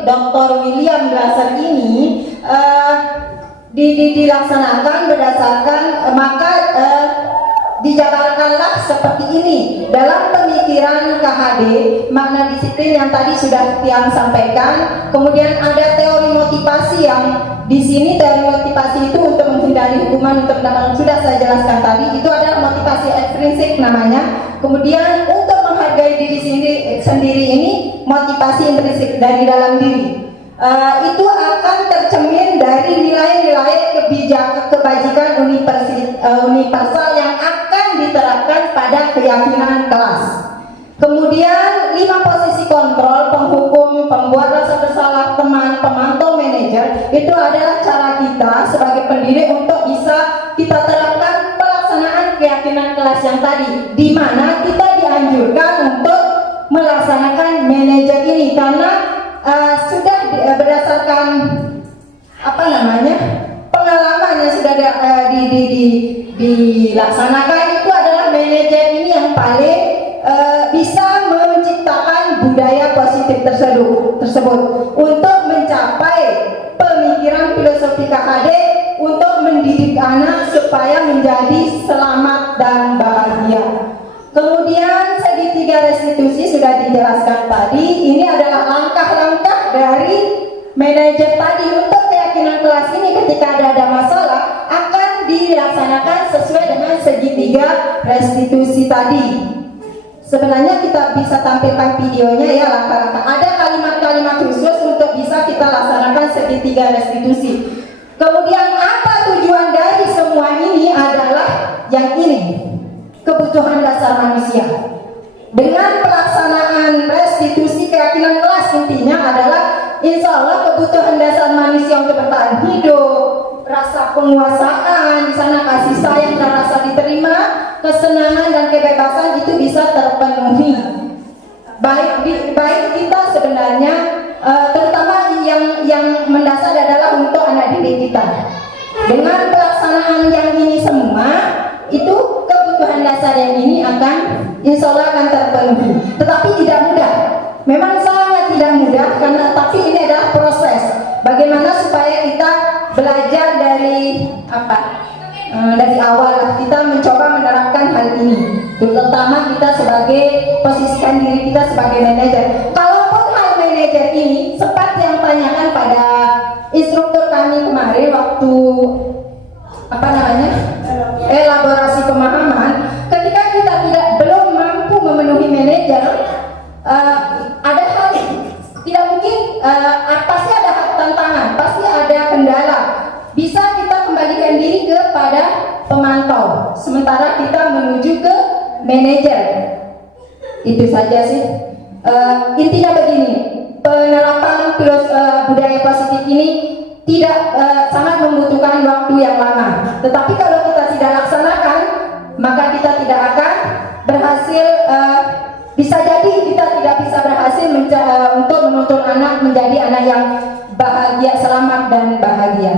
Dr. William Glasser ini dilaksanakan berdasarkan dijabarkanlah seperti ini dalam pemikiran KHD, makna disiplin yang tadi sudah Tiang sampaikan. Kemudian ada teori motivasi yang di sini teori motivasi itu untuk menghindari hukuman untuk mendapatkan, sudah saya jelaskan tadi, itu adalah motivasi ekstrinsik namanya. Kemudian untuk menghargai diri sendiri ini motivasi intrinsik dari dalam diri. Itu akan tercermin dari nilai-nilai kebajikan universal yang akan diterapkan pada keyakinan kelas. Kemudian 5 posisi kontrol, penghukum, pembuat rasa bersalah, teman, pemantau, manajer, itu adalah cara kita sebagai pendidik untuk bisa kita terapkan pelaksanaan keyakinan kelas yang tadi, di mana kita dianjurkan untuk melaksanakan manajer ini karena sudah berdasarkan pengalaman yang sudah dilaksanakan, itu adalah manajer ini yang paling bisa menciptakan budaya positif tersebut untuk mencapai pemikiran filosofi KHD untuk mendidik anak supaya menjadi selamat dan bahagia. Kemudian segitiga restitusi sudah dijelaskan tadi. Ini adalah langkah-langkah dari manajer tadi untuk keyakinan kelas ini. Ketika ada masalah akan dilaksanakan sesuai dengan segitiga restitusi tadi. Sebenarnya kita bisa tampilkan videonya ya, langkah-langkah. Ada kalimat-kalimat khusus untuk bisa kita laksanakan segitiga restitusi. Kemudian apa tujuan dari semua ini adalah yang ini, kebutuhan dasar manusia. Dengan pelaksanaan restitusi keyakinan kelas, intinya adalah insya Allah kebutuhan dasar manusia untuk bertahan hidup, rasa penguasaan, di sana kasih sayang dan rasa diterima, kesenangan dan kebebasan itu bisa terpenuhi. Baik kita sebenarnya, terutama yang mendasar adalah untuk anak didik kita. Dengan pelaksanaan yang ini semua, itu kebutuhan dasar yang ini akan insya Allah akan terpenuhi. Tetapi tidak mudah. Memang sangat tidak mudah tapi ini adalah proses. Bagaimana supaya kita belajar dari dari awal kita mencoba menerapkan hal ini. Terutama kita posisikan diri kita sebagai manajer. Kalaupun hal manajer ini seperti yang tanyakan pada instruktur kami kemarin waktu elaborasi pemahaman, ketika kita belum mampu memenuhi manajer, ada hal tidak mungkin, pasti ada tantangan, pasti ada kendala. Bisa kita kembalikan diri kepada pemantau, sementara kita menuju ke manajer. Itu saja sih. Intinya begini, penerapan budaya positif ini tidak sangat membutuhkan waktu yang lama. Tetapi kalau kita tidak laksanakan, maka kita tidak akan berhasil. Bisa jadi kita tidak bisa berhasil untuk menuntun anak menjadi anak yang bahagia, selamat dan bahagia.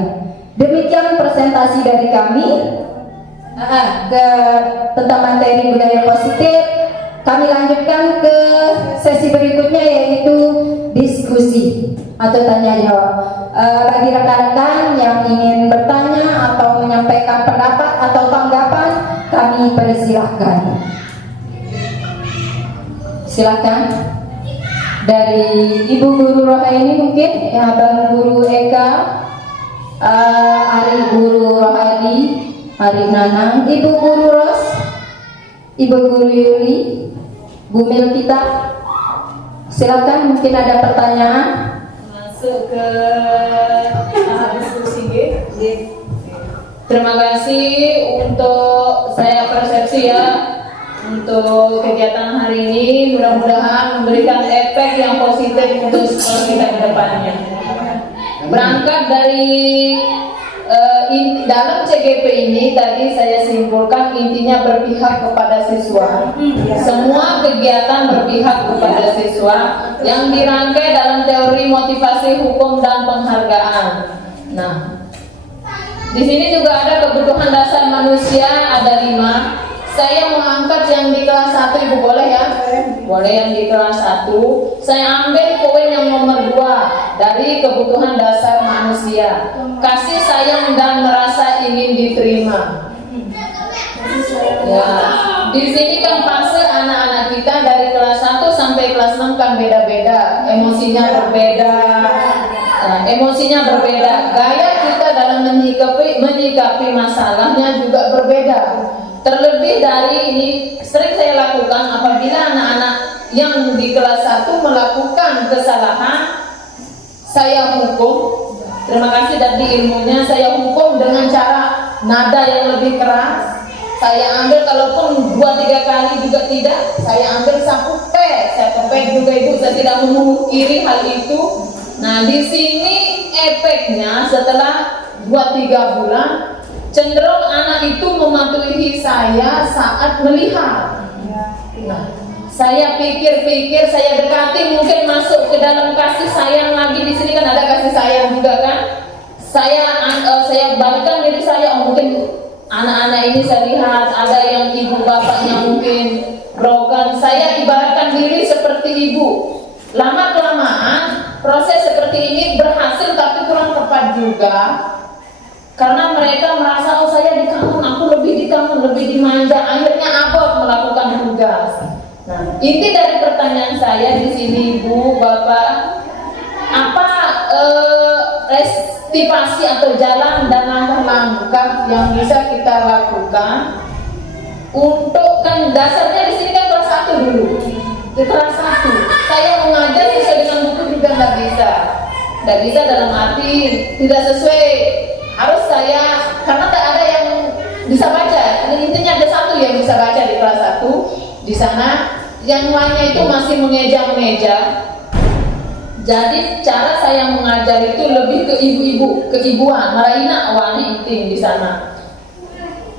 Demikian presentasi dari kami tentang materi budaya positif. Kami lanjutkan ke sesi berikutnya, yaitu diskusi atau tanya jawab. Bagi rekan-rekan yang ingin bertanya atau menyampaikan pendapat atau tanggapan, kami persilahkan. Silakan. dari Ibu Guru Rohaini mungkin, ya, Abang Guru Eka, Ari Guru Rohadi, Ari Nanang, Ibu Guru Ros, Ibu Guru Yuli, Bu Milkita. Silakan, mungkin ada pertanyaan. Masuk ke diskusi. Terima kasih untuk saya persepsi ya untuk kegiatan hari ini, mudah-mudahan memberikan efek yang positif untuk sekolah kita ke depannya. Berangkat dari dalam CGP ini tadi saya simpulkan intinya berpihak kepada siswa. Semua kegiatan berpihak kepada siswa yang dirangkai dalam teori motivasi hukum dan penghargaan. Nah, di sini juga ada kebutuhan dasar manusia, ada 5. Saya mau angkat yang di kelas 1, Ibu boleh ya? Boleh yang di kelas 1. Saya ambil poin yang nomor 2 dari kebutuhan dasar manusia. Kasih sayang dan merasa ingin diterima. Ya, di sini kan fase anak-anak kita dari kelas 1 sampai kelas 6 kan beda-beda, emosinya berbeda. Nah, emosinya berbeda. Gaya kita dalam menyikapi masalahnya juga berbeda. Terlebih dari ini sering saya lakukan apabila anak-anak yang di kelas 1 melakukan kesalahan, saya hukum. Terima kasih tadi ilmunya, saya hukum dengan cara nada yang lebih keras. Saya ambil kalaupun 2-3 kali juga tidak, saya ambil sapu pek, saya kepek juga Ibu, saya tidak memungkiri hal itu. Nah, di sini efeknya setelah 2-3 bulan cenderung anak itu mematuhi saya saat melihat. Nah, saya pikir-pikir, saya dekati, mungkin masuk ke dalam kasih sayang lagi. Di sini kan ada kasih sayang juga kan. Saya balikan diri saya, mungkin anak-anak ini saya lihat ada yang ibu bapaknya mungkin broken. Saya ibaratkan diri seperti ibu. Lama-kelamaan proses seperti ini berhasil tapi kurang tepat juga. Karena mereka merasa, oh saya dikamun, aku lebih dikamun, lebih dimanja, akhirnya abot melakukan tugas. Nah, inti dari pertanyaan saya di sini, Ibu, Bapak, apa estimasi atau jalan dan langkah-langkah yang bisa kita lakukan untuk, kan dasarnya di sini kan kelas 1 dulu. Di kelas 1, saya mengajar sesuai dengan buku juga nggak bisa dalam arti tidak sesuai. Harus saya, karena tak ada yang bisa baca. Intinya ada 1 yang bisa baca di kelas 1 di sana, yang lainnya itu masih mengeja-mengeja. Jadi cara saya mengajar itu lebih ke ibu-ibu, keibuan, maraina wani inting di sana.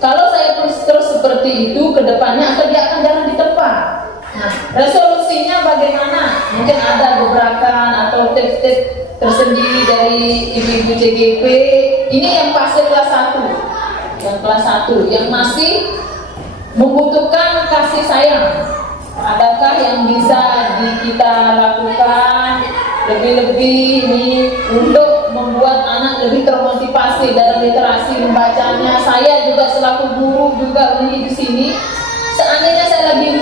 Kalau saya terus seperti itu, kedepannya dia akan jalan di tempat. Nah, resolusinya bagaimana? Mungkin ada gebrakan atau tips-tips tersendiri dari ibu-ibu CGP. Ini yang fase kelas 1, yang kelas 1 yang masih membutuhkan kasih sayang. Adakah yang bisa kita lakukan lebih-lebih ini untuk membuat anak lebih termotivasi dalam literasi membacanya? Saya juga selaku guru juga ini di sini. Seandainya saya lagi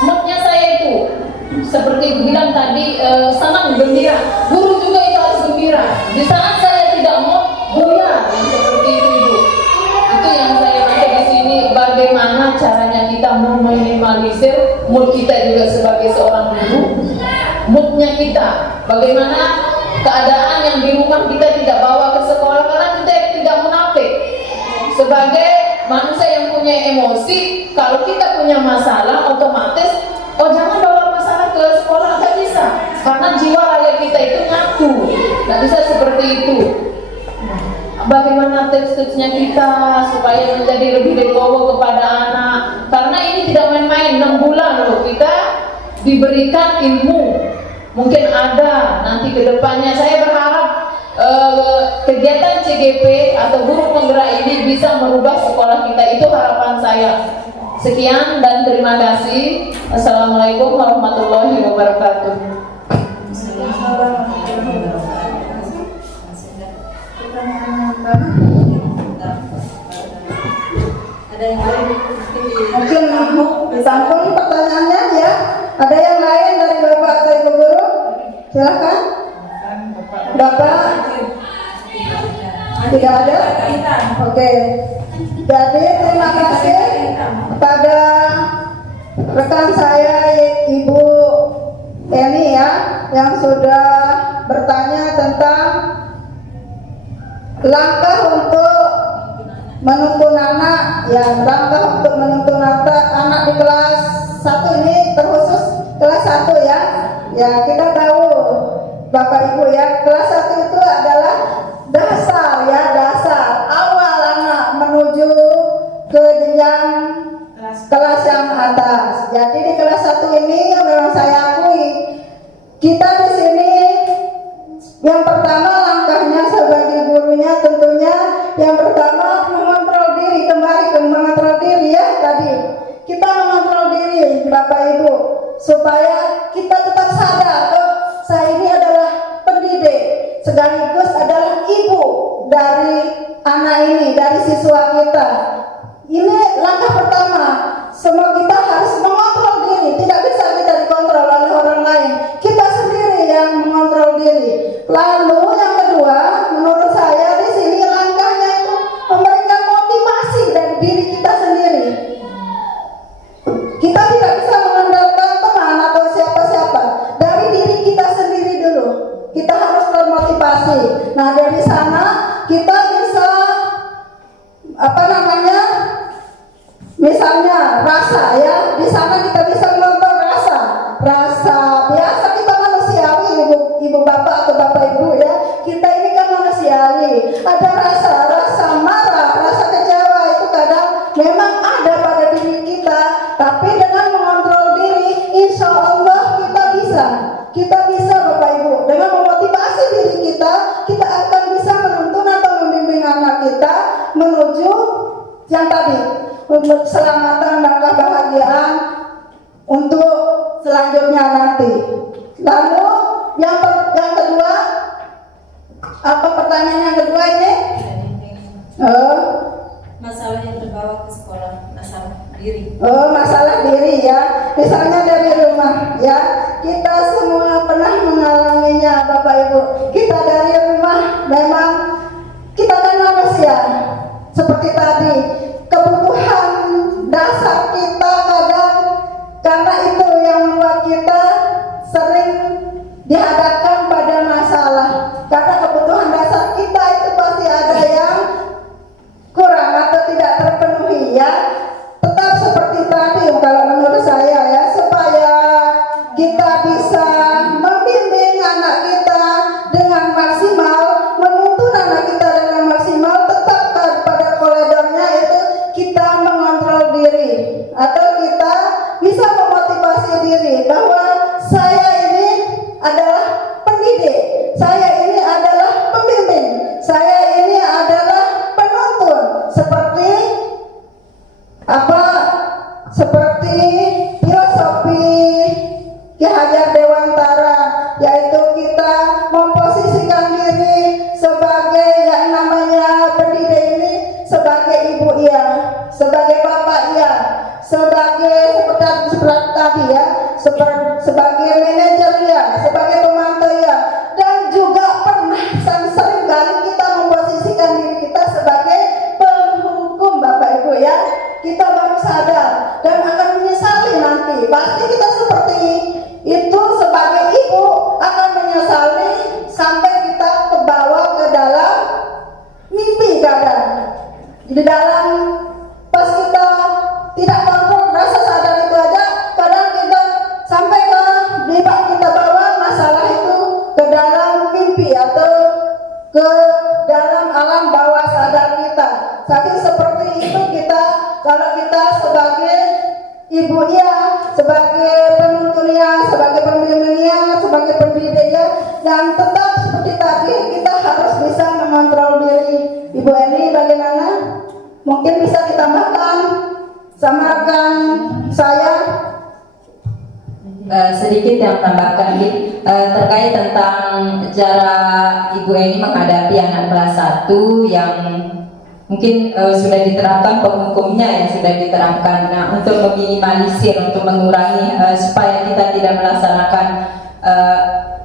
moodnya saya itu seperti bilang tadi, senang, gembira. Guru juga itu harus gembira. Di saat saya tidak mood, goyah, seperti itu Ibu. Itu yang saya maksud di sini. Bagaimana caranya kita meminimalisir mood kita juga sebagai seorang guru, moodnya kita. Bagaimana keadaan yang di rumah kita tidak bawa ke sekolah, karena kita tidak munafik. Sebagai manusia yang punya emosi, kalau kita punya masalah otomatis, oh jangan bawa masalah ke sekolah, nggak bisa. Karena jiwa raga kita itu nyatu, nggak bisa seperti itu. Bagaimana tips-tipsnya kita supaya menjadi lebih legowo kepada anak? Karena ini tidak main-main, 6 bulan loh kita diberikan ilmu. Mungkin ada nanti ke depannya. Saya berharap kegiatan CGP atau guru penggerak ini bisa merubah sekolah kita. Itu harapan saya. Sekian dan terima kasih. Assalamualaikum warahmatullahi wabarakatuh. Ada yang lain? Mungkin ditampung pertanyaannya ya. Ada yang lain dari Bapak atau Ibu Guru? Tidak ada? Oke. Jadi terima kasih kepada rekan saya Ibu Eni ya, yang sudah bertanya tentang langkah untuk menuntun anak, ya langkah untuk menuntun anak di kelas 1 ini terkhusus kelas 1 ya. Ya kita tahu Bapak Ibu ya, kelas 1 itu adalah dasar ya, dasar awal anak menuju ke jenjang kelas yang atas. Jadi di kelas 1 ini yang memang saya akui, kita di sini yang pertama langkahnya sebagai gurunya tentunya yang pertama mengontrol diri, kembali ke mengontrol diri ya tadi. Kita mengontrol diri Bapak Ibu supaya kita tetap sadar saya ini adalah pendidik sekaligus adalah ibu dari anak ini, dari siswa kita. Ini langkah pertama. Semua kita harus mengontrol diri. Tidak bisa kita dikontrol oleh orang lain. Kita sendiri yang mengontrol diri. Lalu yang kedua, menurut saya di sini langkahnya itu memberikan motivasi dari diri kita sendiri. Kita tidak bisa mengandalkan teman atau siapa-siapa. Dari diri kita sendiri dulu. Kita harus termotivasi. Nah dari sana kita bisa misalnya rasa ya, di sana kita bisa mengontrol rasa biasa kita manusiawi, ibu bapak atau bapak ibu ya, kita ini kan manusiawi, ada rasa marah, rasa kecewa itu kadang memang ada pada diri kita, tapi dengan mengontrol diri insya Allah kita bisa Bapak Ibu, dengan memotivasi diri kita akan bisa menuntun atau membimbing anak kita menuju yang tadi, untuk keselamatan dan kebahagiaan untuk selanjutnya nanti. Lalu yang kedua, apa pertanyaan yang kedua ini? Masalah yang terbawa ke sekolah, masalah diri. Masalah diri ya. Misalnya dari rumah ya, kita semua pernah mengalaminya Bapak Ibu. Kita dari rumah memang kita kan manusia. Seperti tadi, kebutuhan dasar kita kadang karena itu yang membuat kita sering dihadapkan pada masalah. Karena kebutuhan dasar kita itu pasti ada yang kurang atau tidak terpenuhi ya. Tetap seperti tadi kalau menurut saya ya, supaya kita bisa membimbing anak kita dengan maksimal, menuntun anak kita dengan maksimal, tetap pada koridornya itu kita mengontrol diri atau kita bisa memotivasi diri bahwa saya ini adalah pendidik, saya ini adalah pembimbing, saya ini adalah penuntun, seperti seperti filosofi Ki Hajar Dewantara, yaitu kita memposisikan diri sebagai yang namanya pendidik ini, sebagai ibu iya, sebagai bapak iya, sebagai seperti tadi ya, sebagai manajer ya, sebagai pemantau ya, dan juga pernah sering kali kita memposisikan diri kita sebagai penghukum Bapak Ibu ya. Kita baru sadar dan akan menyesali nanti. Pasti kita seperti itu sebagai ibu akan menyesali sampai kita kebawa ke dalam mimpi kadang. Di dalam pas kita tidak kontrol rasa sadar itu aja, kadang kita sampai kita bawa masalah itu ke dalam mimpi atau ke dalam alam bawah sadar kita. Saking seperti itu kita, kalau kita sebagai ibunya, sebagai penuntunnya, sebagai pembimbingnya, sebagai pendidiknya, dan tetap seperti tadi kita harus bisa mengontrol diri. Ibu Eni bagaimana? Mungkin bisa ditambahkan sama rekan saya. Sedikit yang tambahkan terkait tentang cara Ibu Eni menghadapi anak kelas 1 yang mungkin sudah diterapkan penghukumnya yang sudah diterapkan. Nah, untuk meminimalisir, untuk mengurangi supaya kita tidak melaksanakan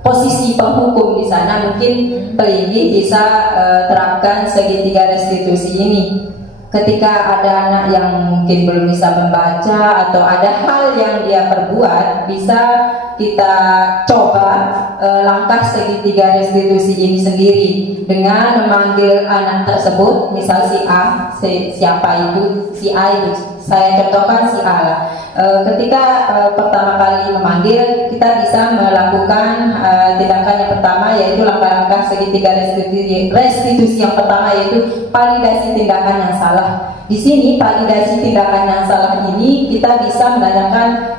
posisi penghukum di sana, mungkin Peligi bisa terapkan segitiga restitusi ini. Ketika ada anak yang mungkin belum bisa membaca atau ada hal yang dia perbuat, bisa kita coba langkah segitiga restitusi ini sendiri dengan memanggil anak tersebut, misal si A, siapa itu, si A itu, saya contohkan si A lah. Ketika pertama kali memanggil, kita bisa melakukan tindakan yang pertama, yaitu langkah-langkah segitiga restitusi yang pertama, yaitu validasi tindakan yang salah. Di sini validasi tindakan yang salah ini kita bisa menanyakan,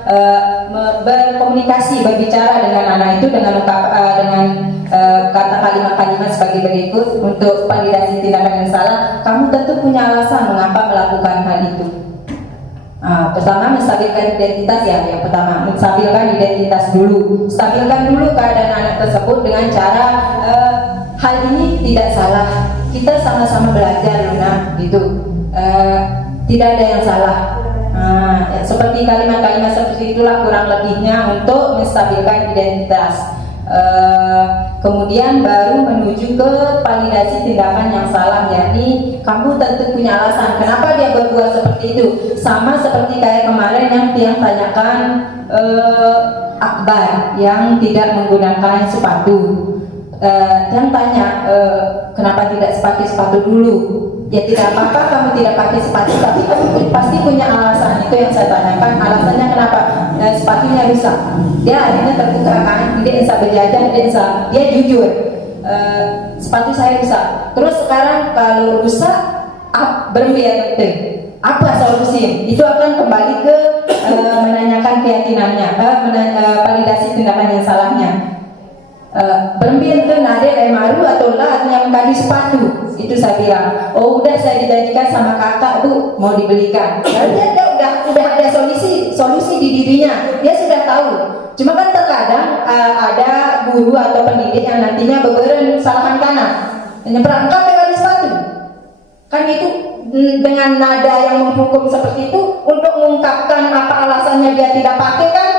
berkomunikasi, berbicara dengan anak itu dengan kata kalimat-kalimat sebagai berikut. Untuk validasi tindakan yang salah, kamu tentu punya alasan mengapa melakukan hal itu. Pertama, menstabilkan identitas ya. Yang pertama, menstabilkan identitas dulu. Stabilkan dulu keadaan anak tersebut dengan cara hal ini tidak salah. Kita sama-sama belajar, Luna, gitu. Tidak ada yang salah. Seperti kalimat-kalimat seperti itulah kurang lebihnya untuk menstabilkan identitas. Kemudian baru menuju ke validasi tindakan yang salah, yakni kamu tentu punya alasan kenapa dia berbuat seperti itu. Sama seperti kayak kemarin yang tanyakan Akbar yang tidak menggunakan sepatu. Yang tanya kenapa tidak pakai sepatu dulu. Ya tidak apa-apa kamu tidak pakai sepatu, tapi kamu pasti punya alasan. Itu yang saya tanyakan, alasannya kenapa sepatunya rusak. Dia akhirnya terbuka kan, dia bisa berjajan, dia jujur, sepatu saya rusak. Terus sekarang kalau rusak, berbiar apa solusi? Itu akan kembali ke menanyakan keyakinannya, validasi tindakan yang salahnya. Berembir ke Nadel Emaru atau lah yang mengganti sepatu. Itu saya bilang, oh udah saya dijanjikan sama kakak Bu mau dibelikan. Dia udah ada solusi di dirinya, dia sudah tahu. Cuma kan terkadang ada guru atau pendidik yang nantinya berberen salahan kanan, menyeberang kau dengan sepatu. Kan itu dengan nada yang menghukum seperti itu untuk mengungkapkan apa alasannya dia tidak pakai kan.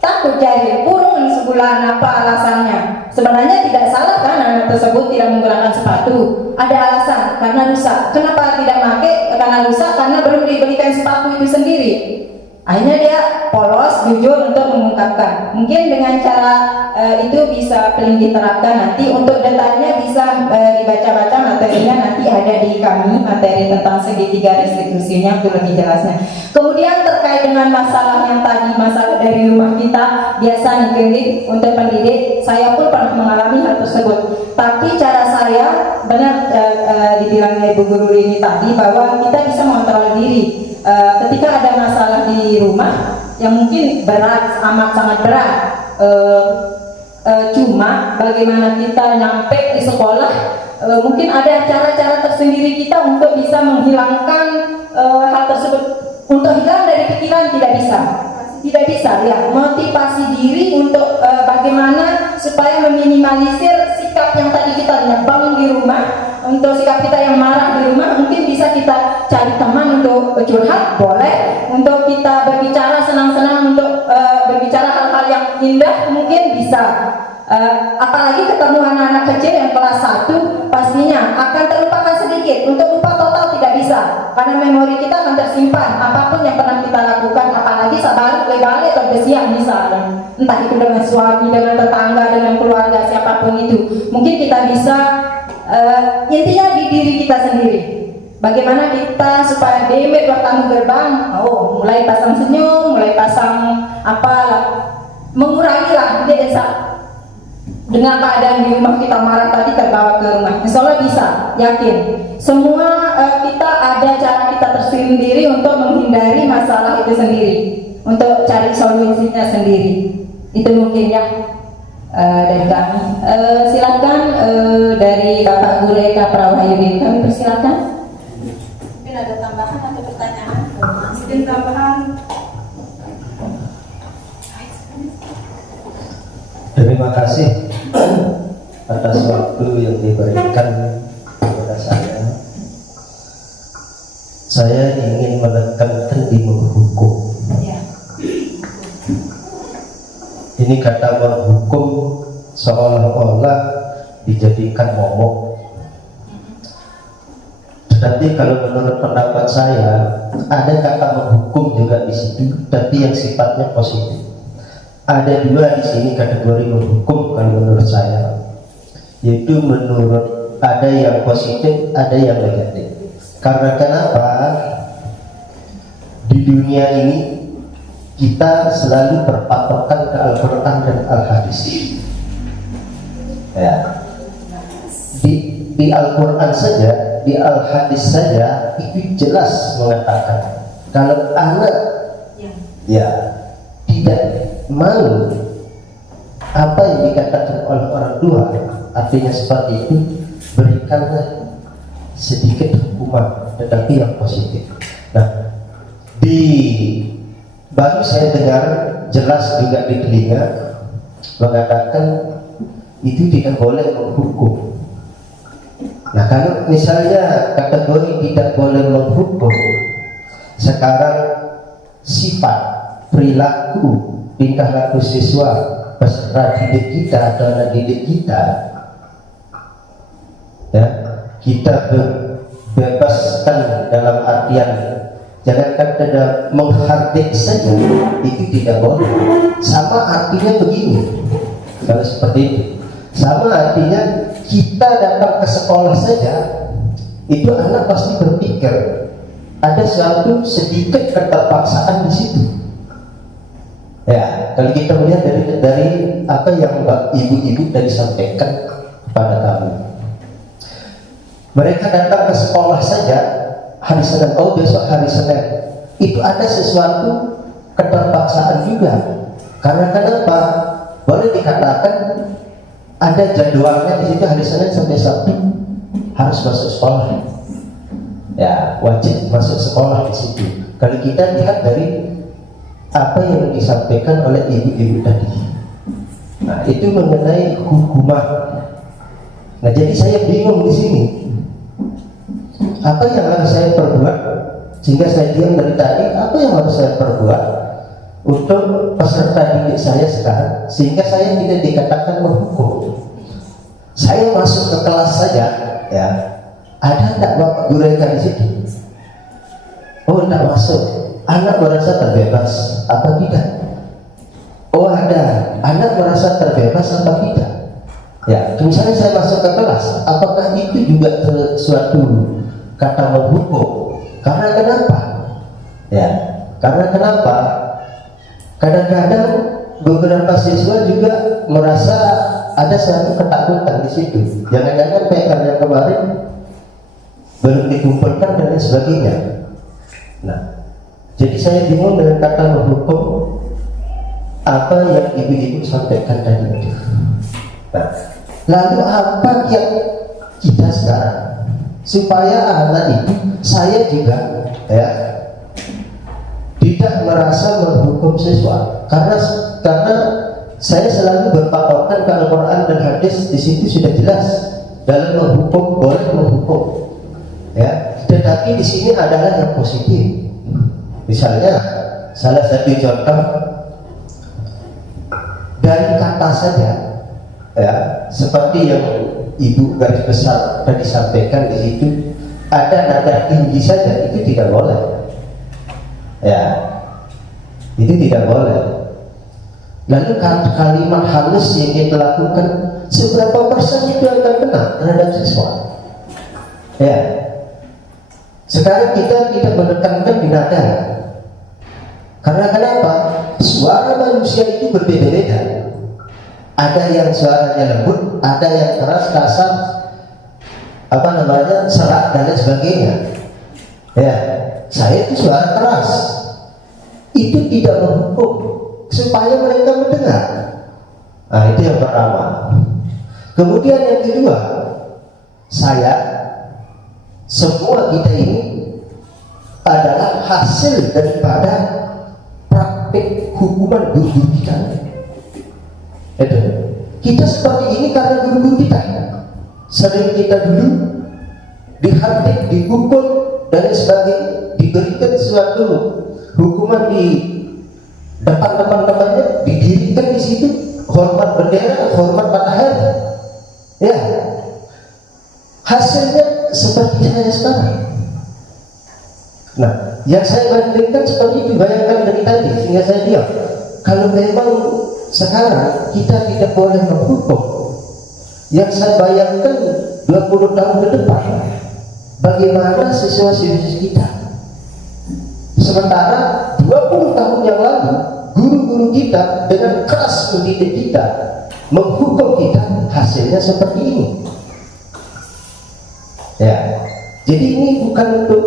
Takut jadi kurung sebulan apa alasannya. Sebenarnya tidak salah kan anak tersebut tidak menggunakan sepatu. Ada alasan karena rusak. Kenapa tidak pakai? Karena rusak, karena belum dibelikan sepatu itu sendiri. Akhirnya dia polos, jujur untuk mengungkapkan. Mungkin dengan cara itu bisa paling diterapkan nanti. Untuk detailnya bisa dibaca-baca materinya, nanti ada di kami materi tentang segitiga restitusinya untuk lebih jelasnya. Kemudian terkait dengan masalah yang tadi, masalah dari rumah kita biasa nih untuk pendidik, saya pun pernah mengalami hal tersebut. Tapi cara saya benar dibilangnya Ibu Guru ini tadi bahwa kita bisa mengontrol diri. Ketika ada masalah di rumah yang mungkin berat, amat sangat berat, cuma bagaimana kita nyampe di sekolah, mungkin ada cara-cara tersendiri kita untuk bisa menghilangkan hal tersebut. Untuk hilang dari pikiran tidak bisa ya. Motivasi diri untuk bagaimana supaya meminimalisir sikap yang tadi kita lihat bangun di rumah. Untuk sikap kita yang marah di rumah, mungkin bisa kita cari teman untuk curhat, boleh. Untuk kita berbicara senang-senang, untuk berbicara hal-hal yang indah, mungkin bisa. Apalagi ketemu anak-anak kecil yang kelas 1, pastinya akan terlupakan sedikit. Untuk lupa total tidak bisa, karena memori kita akan tersimpan apapun yang pernah kita lakukan. Apalagi sabar lebar atau bersiap misalnya, entah itu dengan suami, dengan tetangga, dengan keluarga, siapapun itu. Mungkin kita bisa intinya di diri kita sendiri. Bagaimana kita supaya demet bertamu gerbang, mulai pasang senyum, mulai pasang mengurangi lah desa. Dengan keadaan di rumah kita marah tadi terbawa ke rumah, insya Allah bisa, yakin. Semua kita ada cara kita tersendiri untuk menghindari masalah itu sendiri, untuk cari solusinya sendiri. Itu mungkin ya dari kami. Silakan dari Bapak Guru Eka Prawayudin, kami persilakan. Mungkin ada tambahan atau pertanyaan? Mungkin tambahan. Terima kasih atas waktu yang diberikan kepada saya. Saya ingin menekankan di menghukum. Ini kata menghukum seolah-olah dijadikan momok. Tapi kalau menurut pendapat saya, ada kata menghukum juga di situ, tapi yang sifatnya positif. Ada dua di sini kategori menghukum kalau menurut saya, yaitu menurut ada yang positif, ada yang negatif. Karena kenapa? Di dunia ini kita selalu berpatokan ke Al-Quran dan Al-Hadis. Ya. Di Al-Quran saja, di Al-Hadis saja itu jelas mengatakan kalau anak ya tidak mau apa yang dikatakan oleh orang tua, artinya seperti itu, berikanlah sedikit hukuman tetapi yang positif. Nah, baru saya dengar jelas juga di telinga mengatakan itu tidak boleh menghukum. Nah, kalau misalnya kategori tidak boleh menghukum, sekarang sifat, perilaku, tingkah laku siswa, peserta didik kita atau anak didik kita, ya, kita bebaskan dalam artian jangankan tidak menghardik saja, itu tidak boleh. Sama artinya begini, kalau seperti itu, sama artinya kita datang ke sekolah saja, itu anak pasti berpikir ada suatu sedikit keterpaksaan di situ. Ya, kalau kita melihat dari apa yang ibu-ibu tadi sampaikan kepada kami, mereka datang ke sekolah saja hari Senin, oh besok hari Senin, itu ada sesuatu keterpaksaan juga. Karena kenapa? Boleh dikatakan ada jadwalnya di situ, hari Senin sampai Sabtu harus masuk sekolah. Ya, wajib masuk sekolah di situ. Kalau kita lihat dari apa yang disampaikan oleh ibu-ibu tadi, nah itu mengenai hukuman. Nah, jadi saya bingung di sini. Apa yang harus saya perbuat? Sehingga saya diam dari tadi. Apa yang harus saya perbuat untuk peserta didik saya sekarang, sehingga saya tidak dikatakan menghukum? Saya masuk ke kelas saja, ya. Ada tak bapak guru yang di situ? Oh, tidak masuk. Anak merasa terbebas apa tidak? Oh, ada. Anak merasa terbebas apa tidak? Ya, misalnya saya masuk ke kelas, apakah itu juga suatu kata menghukum? Karena kenapa? Ya, karena kenapa? Kadang-kadang beberapa siswa juga merasa ada suatu ketakutan di situ. Jangan-jangan PR yang kemarin belum dikumpulkan dan lain sebagainya. Nah, jadi saya bingung dengan kata menghukum apa yang ibu-ibu sampaikan tadi itu. Nah, lalu apa yang kita sekarang supaya anak itu, saya juga ya tidak merasa menghukum siswa, karena saya selalu berpatokan ke Al-Quran dan hadis. Di situ sudah jelas dalam menghukum, boleh menghukum, ya. Tetapi di sini adalah yang positif. Misalnya salah satu contoh dari kata saja, ya, seperti yang ibu garis besar tadi sampaikan di situ, ada nada tinggi saja, itu tidak boleh. Ya, itu tidak boleh. Lalu kalimat halus yang kita lakukan, seberapa persen itu akan kena terhadap siswa? Ya, sekarang kita tidak menekankan di nada. Karena kenapa? Suara manusia itu berbeda-beda. Ada yang suaranya lembut, ada yang keras, kasar, serak dan lain sebagainya. Ya, saya itu suara keras. Itu tidak menghukum, supaya mereka mendengar. Nah, itu yang pertama. Kemudian yang kedua, semua kita ini adalah hasil daripada praktik hukuman guru kita. Itu. Kita seperti ini karena guru-guru kita. Sering kita dulu dihardik, dipukul dan lain sebagainya, diberikan suatu hukuman di depan teman-temannya, didirikan di situ. hormat bendera, hormat matahari. Ya, hasilnya seperti saya sekarang. Nah, yang saya bandingkan seperti itu, bayangkan dari tadi, sehingga saya diam. Kalau memang sekarang kita tidak boleh menghukum, yang saya bayangkan 20 tahun ke depan, bagaimana siswa-siswi kita. Sementara 20 tahun yang lalu, guru-guru kita dengan keras mendidik kita, menghukum kita, hasilnya seperti ini. Ya, jadi ini bukan untuk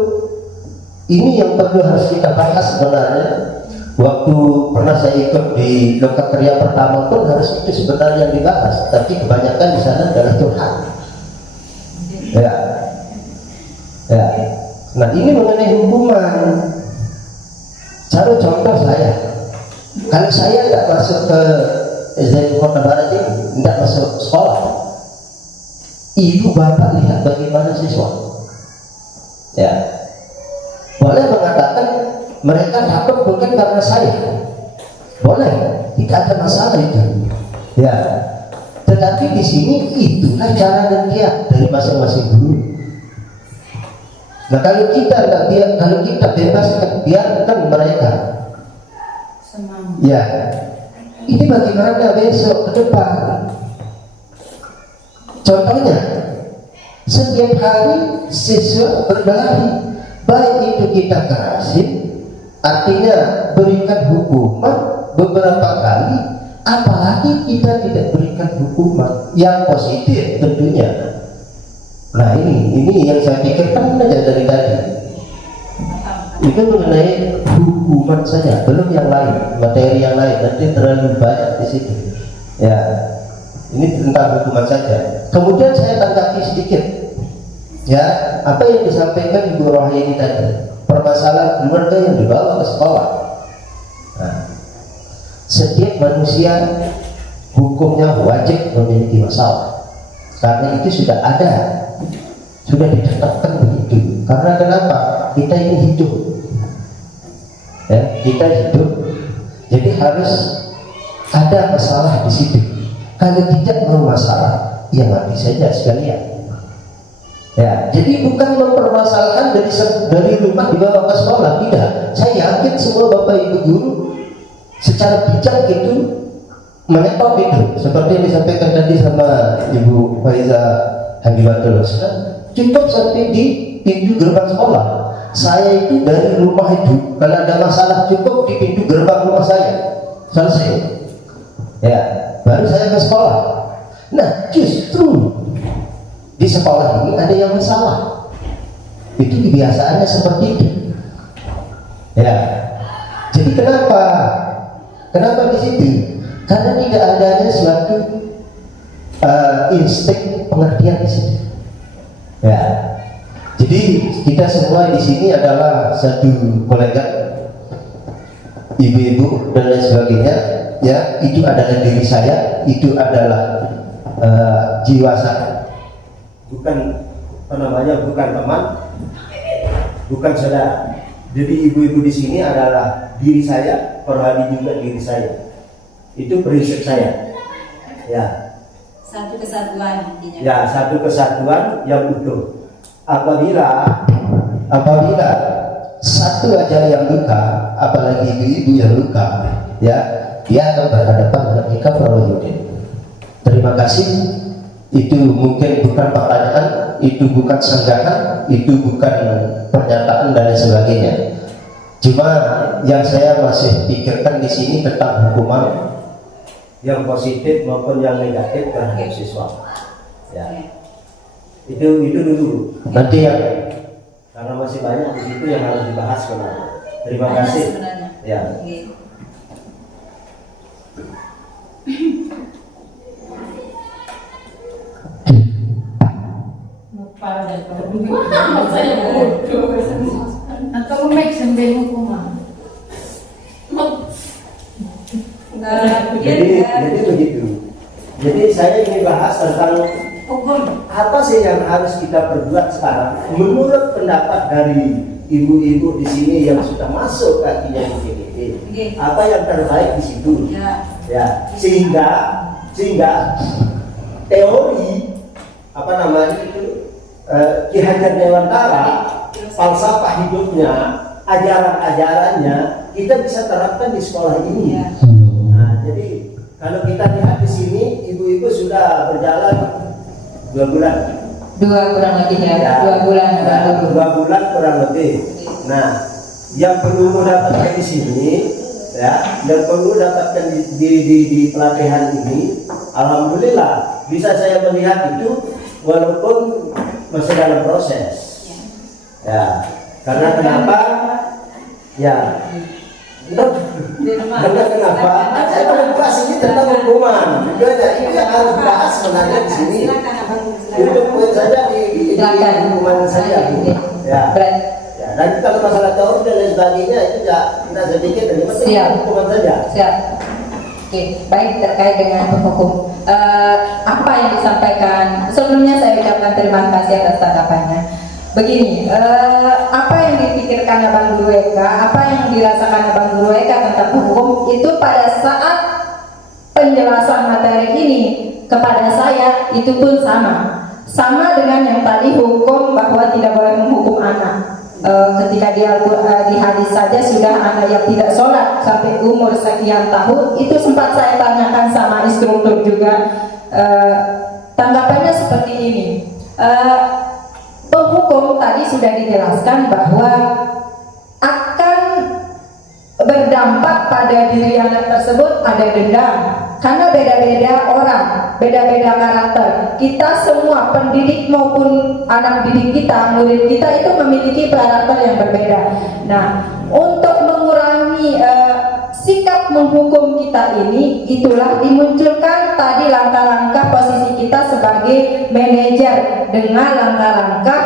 ini yang perlu harus kita bahas sebenarnya. Waktu pernah saya ikut di Lokakarya pertama pun harus itu sebenarnya yang dibahas, tapi kebanyakan di sana adalah curhat. Ya, ya. Nah, ini mengenai hukuman. Cara contoh saya, kalau saya tidak masuk ke SDN Kota Barat ini, tidak masuk sekolah, ibu bapak lihat bagaimana siswa. Ya, boleh mengatakan mereka takut bukan karena saya, boleh, tidak ada masalah itu. Ya, tetapi di sini itulah cara dan kiat dari masing-masing guru. Nah, kalau kita bebaskan, biarkan mereka. Ya, ini bagaimana besok ke depan? Contohnya, setiap hari siswa berlari, baik itu kita kerasin, artinya berikan hukuman beberapa kali, apalagi kita tidak berikan hukuman yang positif tentunya. Nah, ini yang saya pikirkan aja dari tadi. Itu mengenai hukuman saja, belum yang lain, materi yang lain, nanti terlalu banyak di situ. Ya, ini tentang hukuman saja. Kemudian saya tanggapi sedikit, ya, apa yang disampaikan Ibu Rohayeni tadi, permasalahan keluarga yang dibawa ke sekolah. Nah, setiap manusia hukumnya wajib memiliki masalah, karena itu sudah ada, sudah ditetapkan begitu. Karena kenapa? Kita ini hidup, ya, kita hidup, jadi harus ada masalah di situ. Kalau tidak mau masalah, ya mati saja sekalian. Ya, jadi bukan mempermasalahkan dari rumah dibawa ke sekolah, tidak. Saya yakin semua bapak ibu guru secara bijak itu menyetop itu, seperti yang disampaikan tadi sama Ibu Faiza Handiwatul. Cukup sampai di pintu gerbang sekolah. Saya itu dari rumah itu, kalau ada masalah cukup di pintu gerbang rumah saya, selesai. Ya, baru saya ke sekolah. Nah, justru di sekolah ini ada yang masalah. Itu kebiasaannya seperti itu. Ya, jadi kenapa di situ? Karena tidak adanya suatu insting pengertian di situ. Ya, jadi kita semua di sini adalah satu kolega, ibu-ibu dan lain sebagainya. Ya, itu adalah diri saya, itu adalah jiwa saya. Bukan bukan teman, bukan saudara. Jadi ibu-ibu di sini adalah diri saya, Perhadi juga diri saya. Itu prinsip saya. Ya. Satu kesatuan intinya. Ya, satu kesatuan yang utuh. Apabila satu aja yang luka, apalagi ibu-ibu yang luka, ya, dia akan berhadapan dengan nikah Yudin. Terima kasih. Itu mungkin bukan pertanyaan, itu bukan sanggahan, itu bukan pernyataan dan sebagainya. Cuma yang saya masih pikirkan di sini tentang hukuman yang positif maupun yang negatif terhadap siswa. Ya, itu dulu. Nanti yang karena masih banyak di situ yang harus dibahas sebenarnya. Terima kasih. Ya. Atau make sambil hukuman. Jadi begitu. Jadi saya ingin bahas tentang apa sih yang harus kita perbuat sekarang menurut pendapat dari ibu-ibu di sini yang sudah masuk kakinya di sini. Apa yang terbaik di situ? Ya, sehingga teori apa namanya itu Ki Hajar Dewantara, falsafah hidupnya, ajaran-ajarannya kita bisa terapkan di sekolah ini. Nah, jadi kalau kita lihat di sini, ibu-ibu sudah berjalan 2 bulan. 2 kurang lebih ya, 2 bulan. 2 bulan kurang lebih. Nah, yang perlu dapatkan di sini, ya, dan perlu dapatkan di pelatihan ini, alhamdulillah bisa saya melihat itu walaupun masih dalam proses. Ya, karena kenapa? Ya, karena kenapa? Saya membahas ini tentang hukuman. Itu yang harus dibahas sebenarnya di sini. Itu poin saja di hukuman saja. Ya. Ya, dan kalau masalah teori dan lain sebagainya itu tidak sedikit dan penting hukuman saja. Siap. Oke, baik, terkait dengan penghukum. Apa yang disampaikan sebelumnya saya ucapkan terima kasih atas tanggapannya. Begini, apa yang dipikirkan Abang Guru Eka, apa yang dirasakan Abang Guru Eka tentang hukum itu pada saat penjelasan materi ini kepada saya itu pun sama dengan yang tadi hukum bahwa tidak boleh menghukum anak. Ketika di hadis saja sudah anak yang tidak sholat sampai umur sekian tahun, itu sempat saya tanyakan sama instruktur juga. Tanggapannya seperti ini. Penghukum tadi sudah dijelaskan bahwa akan berdampak pada diri anak tersebut ada dendam, karena beda-beda orang, beda-beda karakter. Kita semua pendidik maupun anak didik kita, murid kita itu memiliki karakter yang berbeda. Nah, untuk mengurangi sikap menghukum kita ini, itulah dimunculkan tadi langkah-langkah posisi kita sebagai manajer dengan langkah-langkah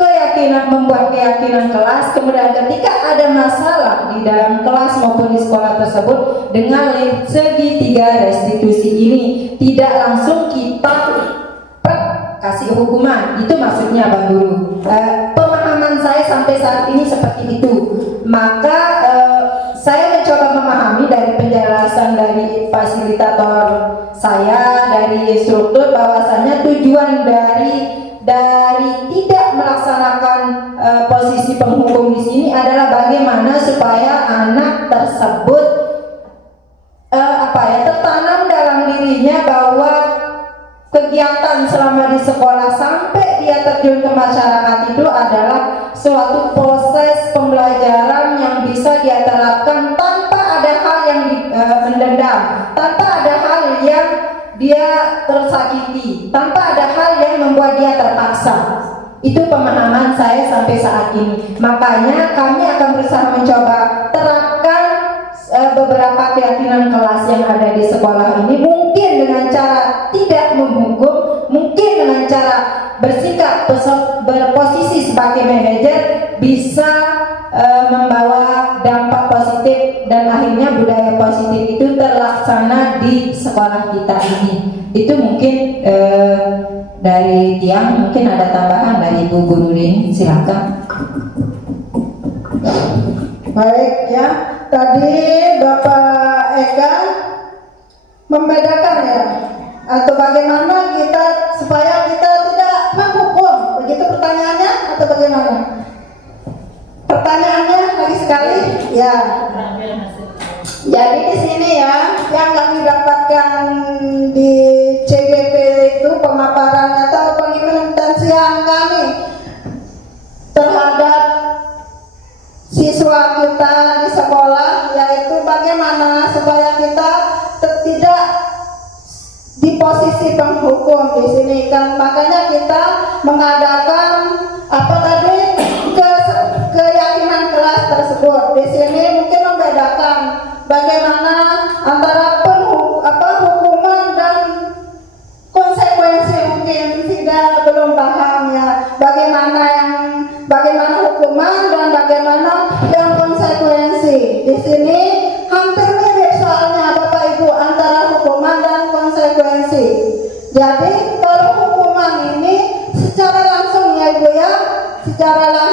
keyakinan, membuat keyakinan kelas. Kemudian ketika ada masalah di dalam kelas maupun di sekolah tersebut, dengan segitiga restitusi ini tidak langsung kita kasih hukuman. Itu maksudnya Bang Guru. Pemahaman saya sampai saat ini seperti itu. Maka saya mencoba memahami dari penjelasan dari fasilitator saya, dari instruktur, bahwasanya tujuan dari tidak melaksanakan posisi penghukum di sini adalah bagaimana supaya anak tersebut tertanam dalam dirinya bahwa kegiatan selama di sekolah sampai dia terjun ke masyarakat itu adalah suatu proses pembelajaran yang bisa dia terapkan tanpa ada hal yang mendendam, tanpa ada hal yang dia tersakiti, tanpa ada hal yang membuat dia terpaksa. Itu pemahaman saya sampai saat ini. Makanya kami akan berusaha mencoba terapkan beberapa keyakinan kelas yang ada di sekolah ini, mungkin dengan cara tidak menghukum, mungkin dengan cara bersikap berposisi sebagai manajer bisa membawa dampak positif dan akhirnya budaya positif itu terlaksana di sekolah kita ini. Itu mungkin dari Tiang, mungkin ada tambahan dari Ibu Guru Rini, silakan. Baik ya, tadi Bapak Eka membedakan ya, atau bagaimana kita supaya kita tidak menghukum, begitu pertanyaannya atau bagaimana? Pertanyaannya lagi sekali, ya. Jadi di sini ya, yang kami dapatkan di CGP itu pemaparan atau pengimplementasian kami terhadap siswa kita di sekolah, yaitu bagaimana supaya kita tidak di posisi penghukum di sini kan. Makanya kita mengadakan keyakinan kelas tersebut. Di sini mungkin membedakan bagaimana antara hukuman dan konsekuensi, mungkin belum paham ya. Bagaimana hukuman dan bagaimana yang konsekuensi. Di sini hampir mirip soalnya Bapak Ibu antara hukuman dan konsekuensi. Jadi kalau hukuman ini secara langsung ya Ibu ya, secara langsung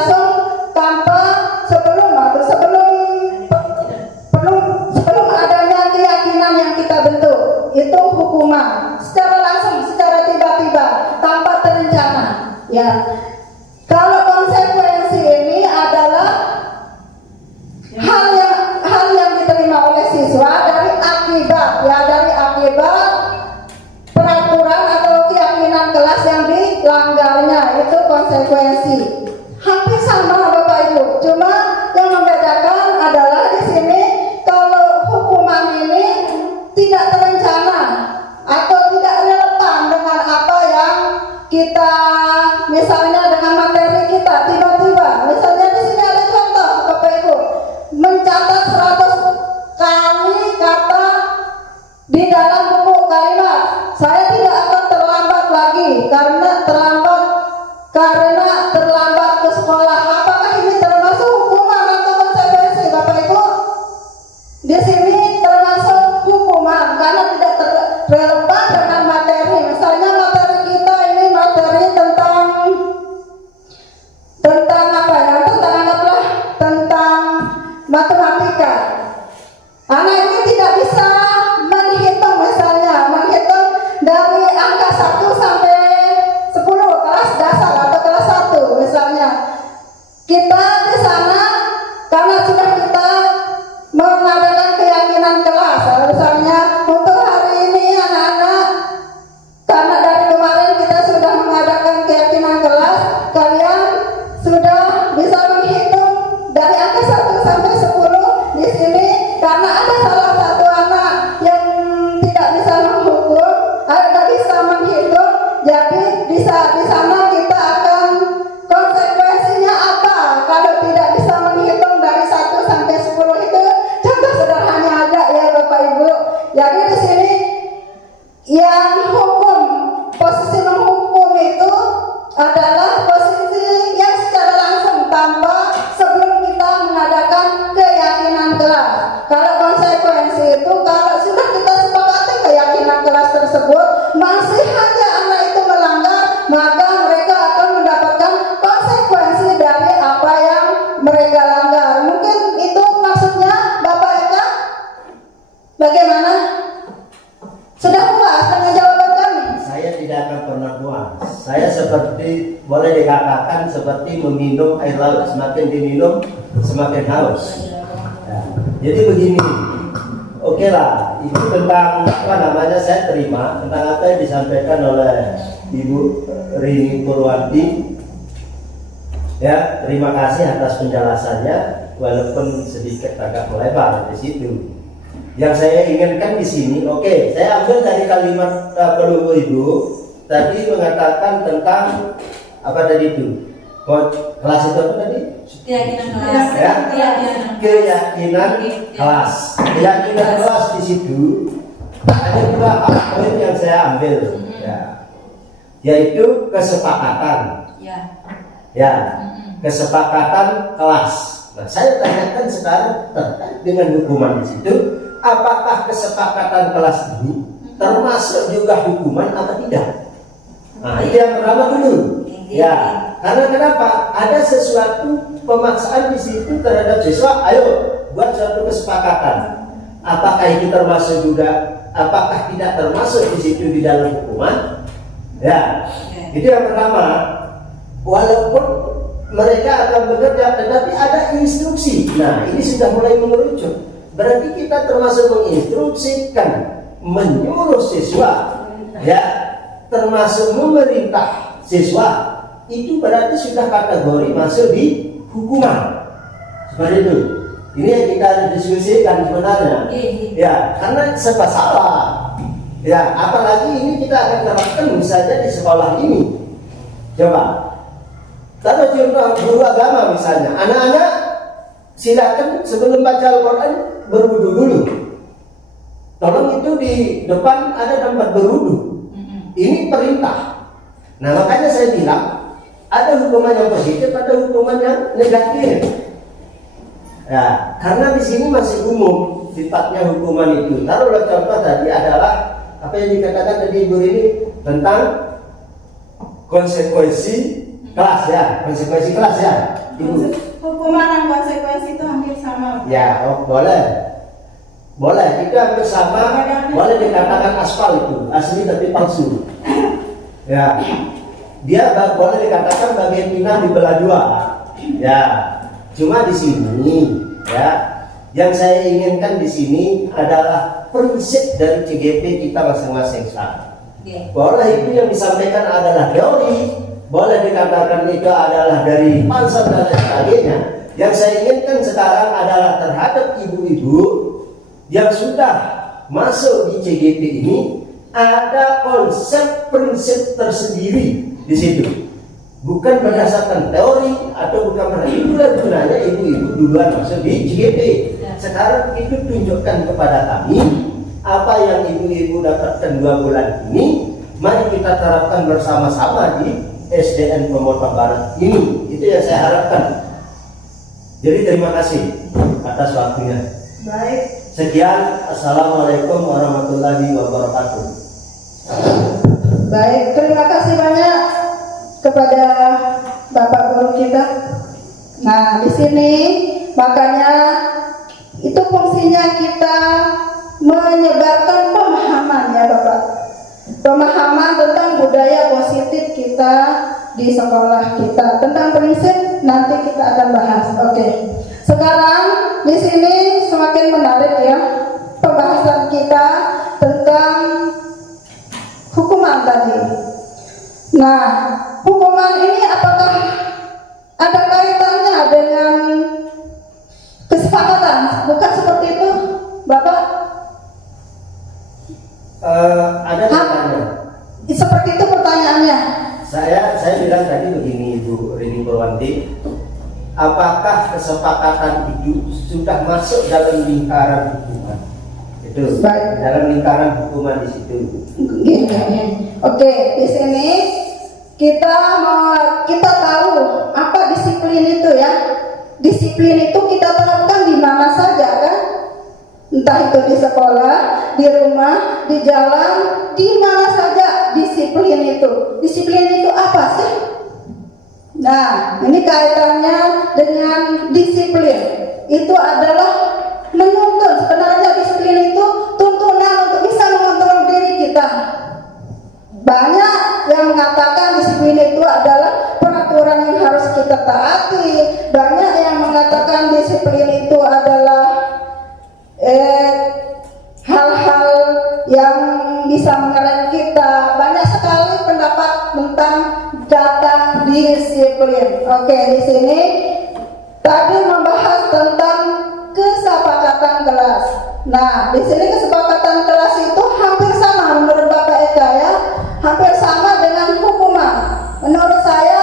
melanggar. Mungkin itu maksudnya Bapak Eka? Bagaimana? Sudah puas dengan jawaban kami? Saya tidak akan pernah puas. Saya seperti, boleh dikatakan seperti meminum air laut, semakin diminum semakin haus. Ya, jadi begini, oke lah, itu tentang apa namanya, saya terima tentang apa yang disampaikan oleh Ibu Rini Purwanti. Ya, terima kasih atas penjelasannya, walaupun sedikit agak melebar di situ. Yang saya inginkan di sini, oke, saya ambil dari kalimat peluru Ibu tadi mengatakan tentang apa tadi itu? Kelas itu apa tadi? Keyakinan kelas. Ya, keyakinan kelas. Keyakinan kelas di situ ada dua poin yang saya ambil, ya, yaitu kesepakatan. Ya, kesepakatan kelas. Nah, saya tanyakan sekarang terkait dengan hukuman di situ, apakah kesepakatan kelas ini termasuk juga hukuman atau tidak? Nah, itu yang pertama dulu. Ya, karena kenapa? Ada sesuatu pemaksaan di situ terhadap siswa. Ayo buat suatu kesepakatan. Apakah itu termasuk juga? Apakah tidak termasuk di situ di dalam hukuman? Ya, itu yang pertama. Walaupun mereka akan bekerja, tetapi ada instruksi. Nah, ini sudah mulai mengerucut. Berarti kita termasuk menginstruksikan, menyuruh siswa, ya, termasuk memerintah siswa. Itu berarti sudah kategori masuk di hukuman. Seperti itu. Ini yang kita diskusikan sebenarnya. Ya, karena serba salah. Ya, apalagi ini kita akan terapkan misalnya di sekolah ini. Coba. Taruh contoh guru agama misalnya, anak-anak silakan sebelum baca Al-Quran berwudu dulu. Tolong itu di depan ada tempat berwudu. Ini perintah. Nah, makanya saya bilang ada hukuman yang positif, ada hukuman yang negatif. Ya, karena di sini masih umum sifatnya hukuman itu. Taruhlah contoh tadi adalah apa yang dikatakan tadi Ibu ini tentang konsekuensi kelas, ya, konsekuensi kelas, ya. Hukuman dan konsekuensi itu hampir sama. Ya, oh, boleh. Boleh, itu hampir sama. Boleh dikatakan aspal itu, asli tapi palsu. Ya. Dia boleh dikatakan bagian inah dibelah dua. Ya. Cuma di sini, ya, yang saya inginkan di sini adalah prinsip dari CGP kita masing-masing. Boleh itu yang disampaikan adalah teori, boleh dikatakan itu adalah dari pansel dan sebagainya. Yang saya inginkan sekarang adalah terhadap ibu-ibu yang sudah masuk di CGP ini ada konsep prinsip tersendiri di situ. Bukan berdasarkan teori atau bukan berdasarkan gunanya ibu-ibu duluan masuk di CGP. Sekarang itu tunjukkan kepada kami apa yang ibu-ibu dapatkan 2 bulan ini. Mari kita terapkan bersama-sama di SDN Pemotor Barat ini. Itu yang saya harapkan. Jadi terima kasih atas waktunya. Baik. Sekian, assalamualaikum warahmatullahi wabarakatuh. Baik, terima kasih banyak kepada Bapak Guru kita. Nah, di sini makanya itu fungsinya kita menyebarkan pemahaman, ya Bapak. Pemahaman tentang budaya positif kita di sekolah kita. Tentang prinsip nanti kita akan bahas. Oke. Sekarang di sini semakin menarik, ya, pembahasan kita tentang hukuman tadi. Nah, hukuman ini apakah ada kaitannya dengan kesepakatan? Bukan seperti itu, Bapak? Ada pertanyaan. Seperti itu pertanyaannya. Saya bilang tadi begini, Ibu Rini Purwanti, apakah kesepakatan itu sudah masuk dalam lingkaran hukuman? Itu Baik. dalam lingkaran hukuman di situ. Oke, di sini kita tahu apa disiplin itu, ya. Disiplin itu kita terapkan di mana saja, kan? Entah itu di sekolah, di rumah, di jalan, di mana saja disiplin itu. Disiplin itu apa sih? Nah, ini kaitannya dengan disiplin. Itu adalah menuntun. Sebenarnya disiplin itu tuntunan untuk bisa mengontrol diri kita. Banyak yang mengatakan disiplin itu adalah peraturan yang harus kita taati. Banyak yang mengatakan disiplin itu adalah hal-hal yang bisa mengerem kita. Banyak sekali pendapat tentang kata disiplin. Oke, di sini tadi membahas tentang kesepakatan kelas. Nah, di sini kesepakatan kelas itu hampir sama menurut Bapak Eka ya, hampir sama dengan hukuman. Menurut saya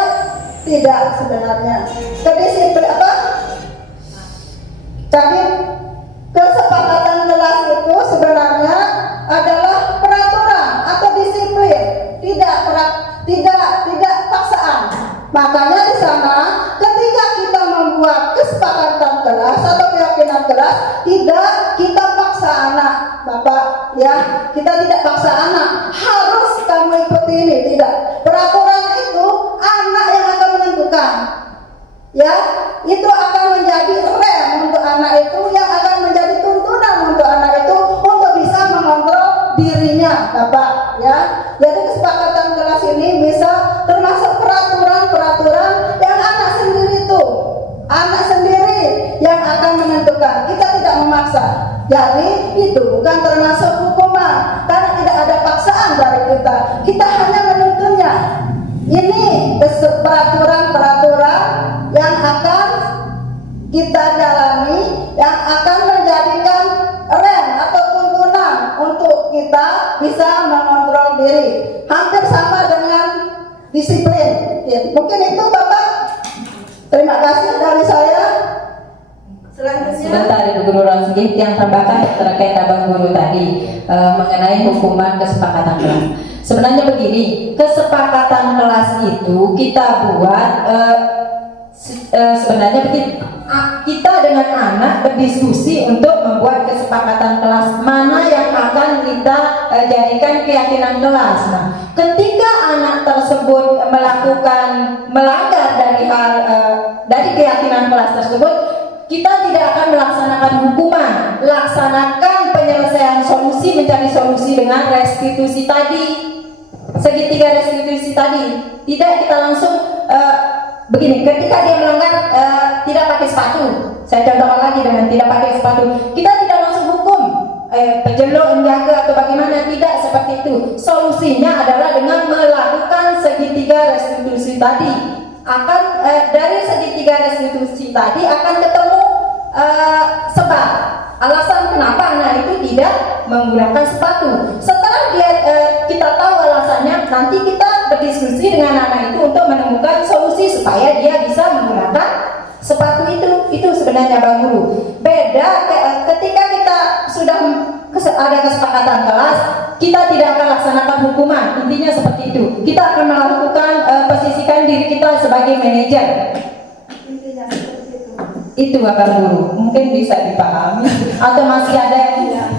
tidak sebenarnya. Kedisiplin apa? Tadi kesepakatan kelas itu sebenarnya adalah peraturan atau disiplin, tidak paksaan. Makanya di sana ketika kita membuat kesepakatan kelas atau keyakinan kelas, tidak kita paksa anak, Bapak ya, kita tidak paksa anak harus kamu ikuti ini, tidak. Peraturan itu anak yang akan menentukan. Ya, itu akan menjadi rem untuk anak itu, yang akan menjadi tuntunan untuk anak itu untuk bisa mengontrol dirinya, Bapak ya. Jadi kesepakatan kelas ini bisa termasuk peraturan-peraturan yang anak sendiri yang akan menentukan. Kita tidak memaksa. Jadi itu bukan termasuk hukuman karena tidak ada paksaan dari kita. Kita hanya menuntunnya. Ini peraturan-peraturan yang akan kita jalani, yang akan menjadikan rem atau tuntunan untuk kita bisa mengontrol diri. Hampir sama dengan disiplin. Ya, mungkin itu Bapak. Terima kasih dari saya. Selanjutnya. Sebentar Ibu Guru Roski, yang tambahkan terkait Abang Guru tadi mengenai hukuman kesepakatan kelas. Sebenarnya begini, kesepakatan kelas itu kita buat sebenarnya begini, kita dengan anak berdiskusi untuk membuat kesepakatan kelas mana yang akan kita jadikan keyakinan kelas. Nah, ketika anak tersebut melanggar dari keyakinan kelas tersebut, kita tidak akan melaksanakan hukuman, laksanakan penyelesaian solusi, mencari solusi dengan restitusi tadi, segitiga restitusi tadi. Tidak kita langsung begini, ketika dia melanggar tidak pakai sepatu, saya contohkan lagi dengan tidak pakai sepatu, kita tidak langsung hukum penjelok, menjaga atau bagaimana, tidak seperti itu. Solusinya adalah dengan melakukan segitiga restitusi tadi. Akan dari segitiga restitusi tadi akan ketemu sebab alasan kenapa anak itu tidak menggunakan sepatu. Setelah kita tahu alasannya, nanti kita berdiskusi dengan anak itu untuk menemukan solusi supaya dia bisa menggunakan sepatu itu. Itu sebenarnya Bang Guru. Beda ketika kita sudah ada kesepakatan kelas, kita tidak akan laksanakan hukuman. Intinya seperti itu. Kita akan melakukan posisikan diri kita sebagai manajer. Intinya seperti itu. Itu Bapak Guru. Mungkin bisa dipahami atau masih ada yang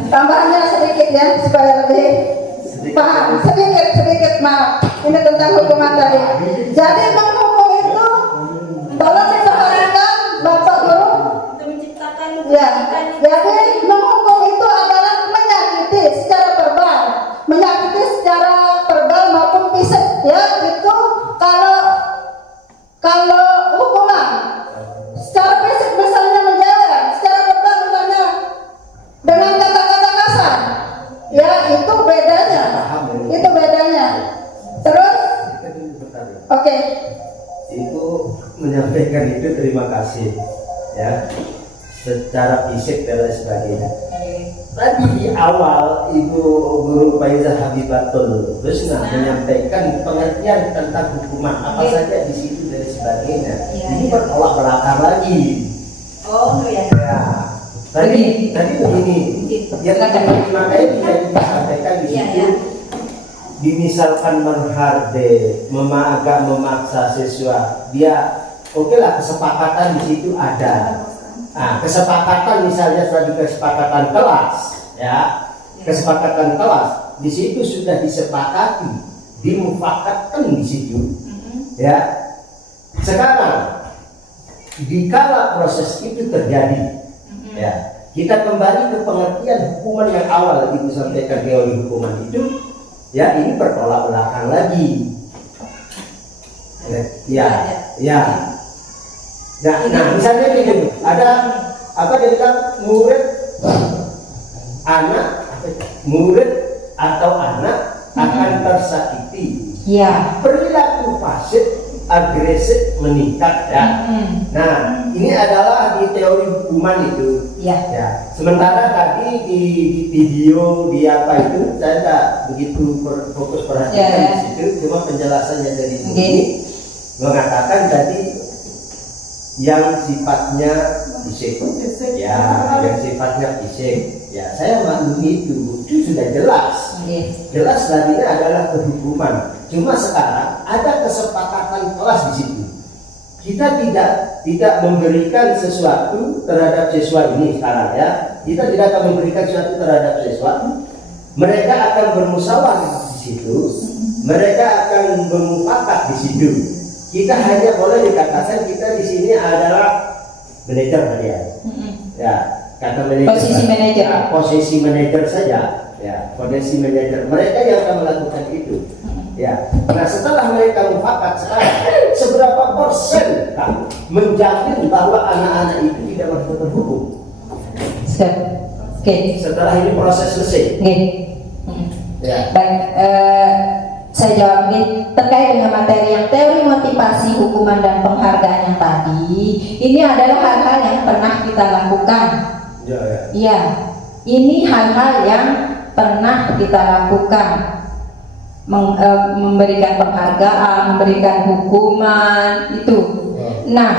Tambahnya sedikit ya supaya lebih paham. Sedikit maaf. Ini tentang hukuman tadi. Jadi menghukum itu, tolong disampaikan Bapak Guru. Ya, jadi menghukum itu adalah menyakiti secara verbal maupun fisik. Ya, itu kalau hukuman secara fisik misalnya menjewer, secara verbal misalnya dengan kata-kata kasar, ya itu bedanya. Itu bedanya. Terus, oke. Itu menyampaikan itu terima kasih ya, secara fisik dan lain sebagainya. Tadi di awal Ibu Guru Faizah Habibatul Husna menyampaikan pengertian tentang hukuman apa saja di situ dan sebagainya. Ini bertolak belakang lagi. Oh ya. Ya. Tadi begini, yang makanya tidak disampaikan di situ. Dimisalkan mengharde, agak memaksa siswa, dia oke lah, kesepakatan di situ ada. Nah, kesepakatan misalnya tadi kesepakatan kelas, ya, kesepakatan kelas di situ sudah disepakati, dimufakatkan di situ, ya. Sekarang, dikala proses itu terjadi, ya, kita kembali ke pengertian hukuman yang awal Ibu sampaikan, teori hukuman itu, ya ini bertolak belakang lagi. Nah, misalnya begini, ada apa dia bilang murid atau anak akan tersakiti. Ya. Perilaku fasik, agresif meningkat ya. Nah, ini adalah di teori hukuman itu. Ya. Ya. Sementara tadi di video di apa itu saya tidak begitu fokus perhatikan Ya. di situ, cuma penjelasannya dari ini Oke. mengatakan tadi yang sifatnya fisik, ya, yang sifatnya fisik, ya, saya maklumi itu sudah jelas. Jelas tadinya adalah kehukuman. Cuma sekarang ada kesepakatan kelas di situ. Kita tidak memberikan sesuatu terhadap siswa ini sekarang ya. Kita tidak akan memberikan sesuatu terhadap siswa. Mereka akan bermusyawarah di situ. Mereka akan bermufakat di situ. Kita hanya boleh dikatakan kita di sini adalah manajer tadi ya. Ya, kata manajer. Posisi manajer. Ya, posisi manajer saja. Ya, posisi manajer. Mereka yang akan melakukan itu. Ya. Nah, setelah mereka mufakat sekarang, seberapa persen menjamin bahwa anak-anak itu tidak masuk terhukum? Oke. Setelah ini proses selesai. Oke. Ya. Baik, saya jawab nih, terkait dengan materi yang teori motivasi hukuman dan penghargaan yang tadi, ini adalah hal-hal yang pernah kita lakukan. Ya, ya. Iya, ini hal-hal yang pernah kita lakukan. Memberikan penghargaan, memberikan hukuman itu. Nah,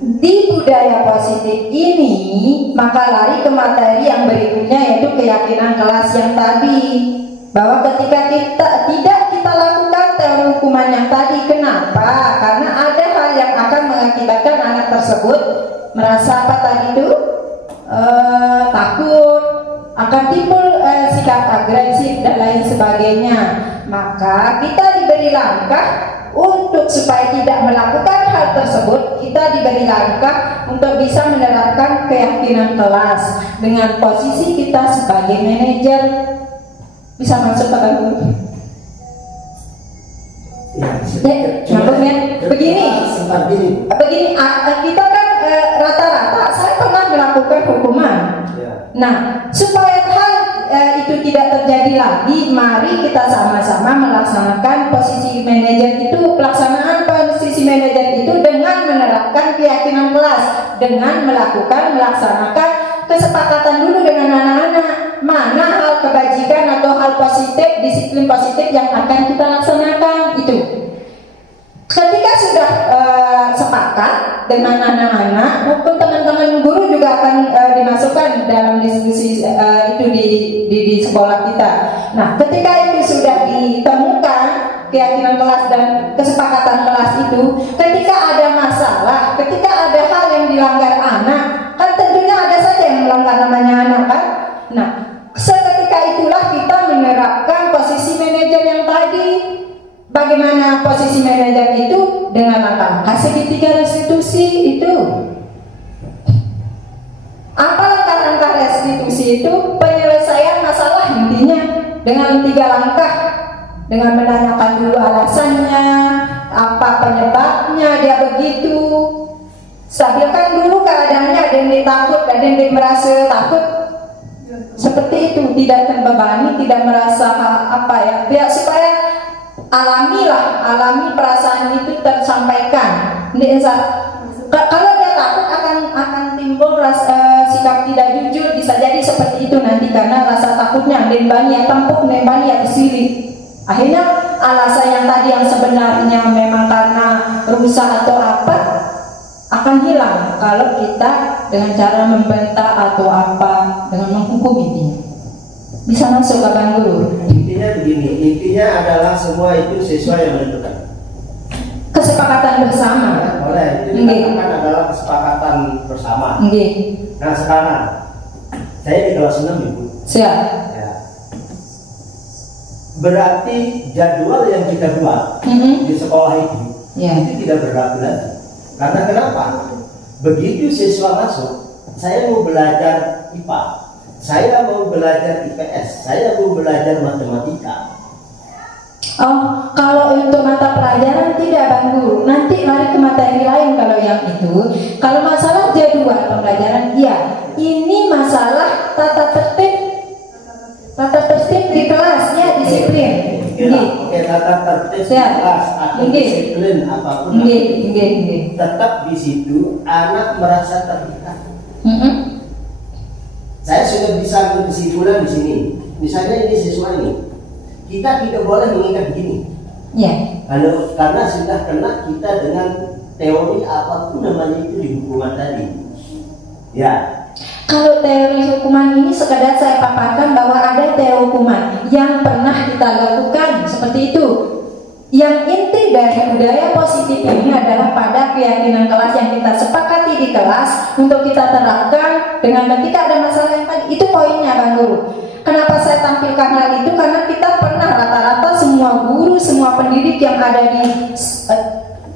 di budaya positif ini maka lari ke materi yang berikutnya, yaitu keyakinan kelas yang tadi, bahwa ketika kita lakukan teori hukuman yang tadi, kenapa? Karena ada hal yang akan mengakibatkan anak tersebut merasa apa tadi itu takut, akan timbul sikap agresif dan lain sebagainya. Maka kita diberi langkah untuk supaya tidak melakukan hal tersebut. Kita diberi langkah untuk bisa menerapkan keyakinan kelas dengan posisi kita sebagai manajer. Bisa masuk ke dalam. Begini, kita kan rata-rata saya pernah melakukan hukuman. Nah, supaya hal itu tidak terjadi lagi, mari kita sama-sama melaksanakan posisi manajer itu, pelaksanaan posisi manajer itu dengan menerapkan keyakinan kelas, dengan melaksanakan kesepakatan dulu dengan anak-anak, mana hal kebajikan atau hal positif, disiplin positif yang akan kita laksanakan itu. Ketika sudah sepakat dengan anak-anak, maupun teman-teman guru juga akan dimasukkan dalam diskusi itu di sekolah kita. Nah, ketika itu sudah ditemukan keyakinan kelas dan kesepakatan kelas itu, ketika ada masalah, ketika ada hal yang dilanggar anak, kan tentunya ada saja yang melanggar namanya anak kan. Nah, seketika itulah kita menerapkan posisi manajer yang tadi. Bagaimana posisi manajer itu? Dengan langkah segitiga restitusi itu. Apa langkah-langkah restitusi itu? Penyelesaian masalah intinya dengan 3 langkah. Dengan menanyakan dulu alasannya, apa penyebabnya dia begitu. Stabilkan dulu keadaannya, ada yang takut, ada yang merasa takut. Seperti itu, tidak terbebani, tidak merasa apa ya, biar supaya alami perasaan itu tersampaikan. Kalau dia takut akan timbul sikap tidak jujur, bisa jadi seperti itu nanti karena rasa takutnya nembani tampuk nembani kesili. Akhirnya alasan yang tadi yang sebenarnya memang karena rusak atau apa akan hilang kalau kita dengan cara membentak atau apa, dengan menghukum intinya. Bisa masuk ke Bang Guru. Intinya begini, intinya adalah semua itu siswa yang menentukan. Kesepakatan bersama. Boleh, itu dikatakan adalah kesepakatan bersama. Nah sekarang, saya di kelas 6 Ibu. Siap. Ya. Berarti jadwal yang kita buat di sekolah itu Ya. Itu tidak berlaku lagi. Karena kenapa? Begitu siswa masuk, saya mau belajar IPA, saya mau belajar IPS, saya mau belajar matematika. Oh, kalau untuk mata pelajaran tidak Bang Guru, nanti lari ke materi lain kalau yang itu. Kalau masalah jadwal pembelajaran, iya. Ini masalah tata tertib di kelas, ya disiplin. Oke, tata tertib di Siap. kelas atau Nggih. disiplin apapun, Nggih. tetap di situ anak merasa terikat. Mm-mm. Saya sudah bisa ambil kesimpulan di sini. Misalnya ini siswa ini, kita tidak boleh mengikat begini. Ya. Karena sudah kena kita dengan teori apapun namanya itu di hukuman tadi. Ya. Kalau teori hukuman ini sekadar saya paparkan bahwa ada teori hukuman yang pernah kita lakukan seperti itu. Yang inti dari budaya positif ini adalah pada keyakinan kelas yang kita sepakati di kelas untuk kita terapkan dengan ketika ada masalah yang tadi. Itu poinnya Bang Guru. Kenapa saya tampilkan hal itu? Karena kita pernah rata-rata semua guru, semua pendidik yang ada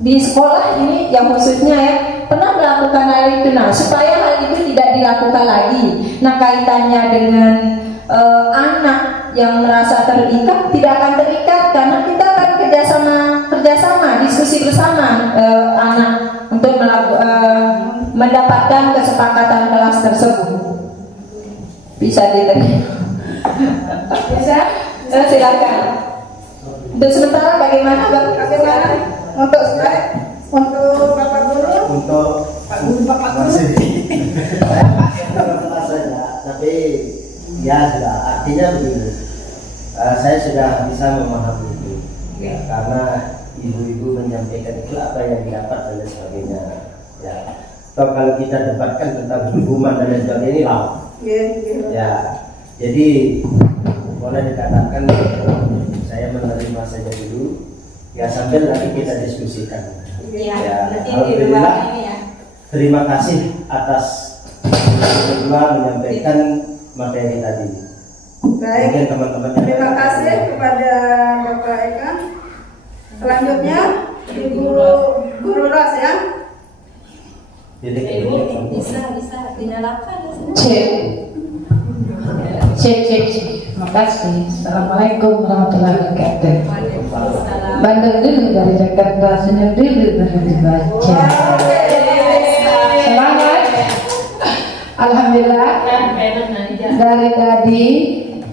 di sekolah ini, yang khususnya ya, pernah melakukan hal itu. Nah, supaya hal itu tidak dilakukan lagi. Nah, kaitannya dengan anak yang merasa terikat tidak akan terikat karena kita akan kerjasama diskusi bersama anak untuk mendapatkan kesepakatan kelas tersebut. Bisa diterima. Bisa? Silakan. Untuk sementara bagaimana Untuk saya, untuk Bapak Guru, Untuk Pak Guru, Bapak Guru. saya masih kelas saja, tapi ya sudah. Artinya begini, saya sudah bisa memahami itu, ya, karena ibu-ibu menyampaikan itu apa yang didapat dan lain sebagainya. Ya, atau kalau kita debatkan tentang hukuman dan lain sebagainya, lah. Ya, jadi boleh dikatakan saya menerima saja dulu. Ya, sambil nanti kita diskusikan. Ya, nanti di Alhamdulillah. luar ini ya. Terima kasih atas kedua menyampaikan materi tadi. Baik. Mungkin teman-teman yang Terima kasih kepada Bapak Eka. Selanjutnya Ibu Guru Ros ya. Bisa dinyalakan. Cek. Makasih. Assalamualaikum warahmatullahi wabarakatuh. Waalaikumsalam. Bandar dulu dari Jakarta, senyum dulu baru dibaca. Semangat. Alhamdulillah. Dari tadi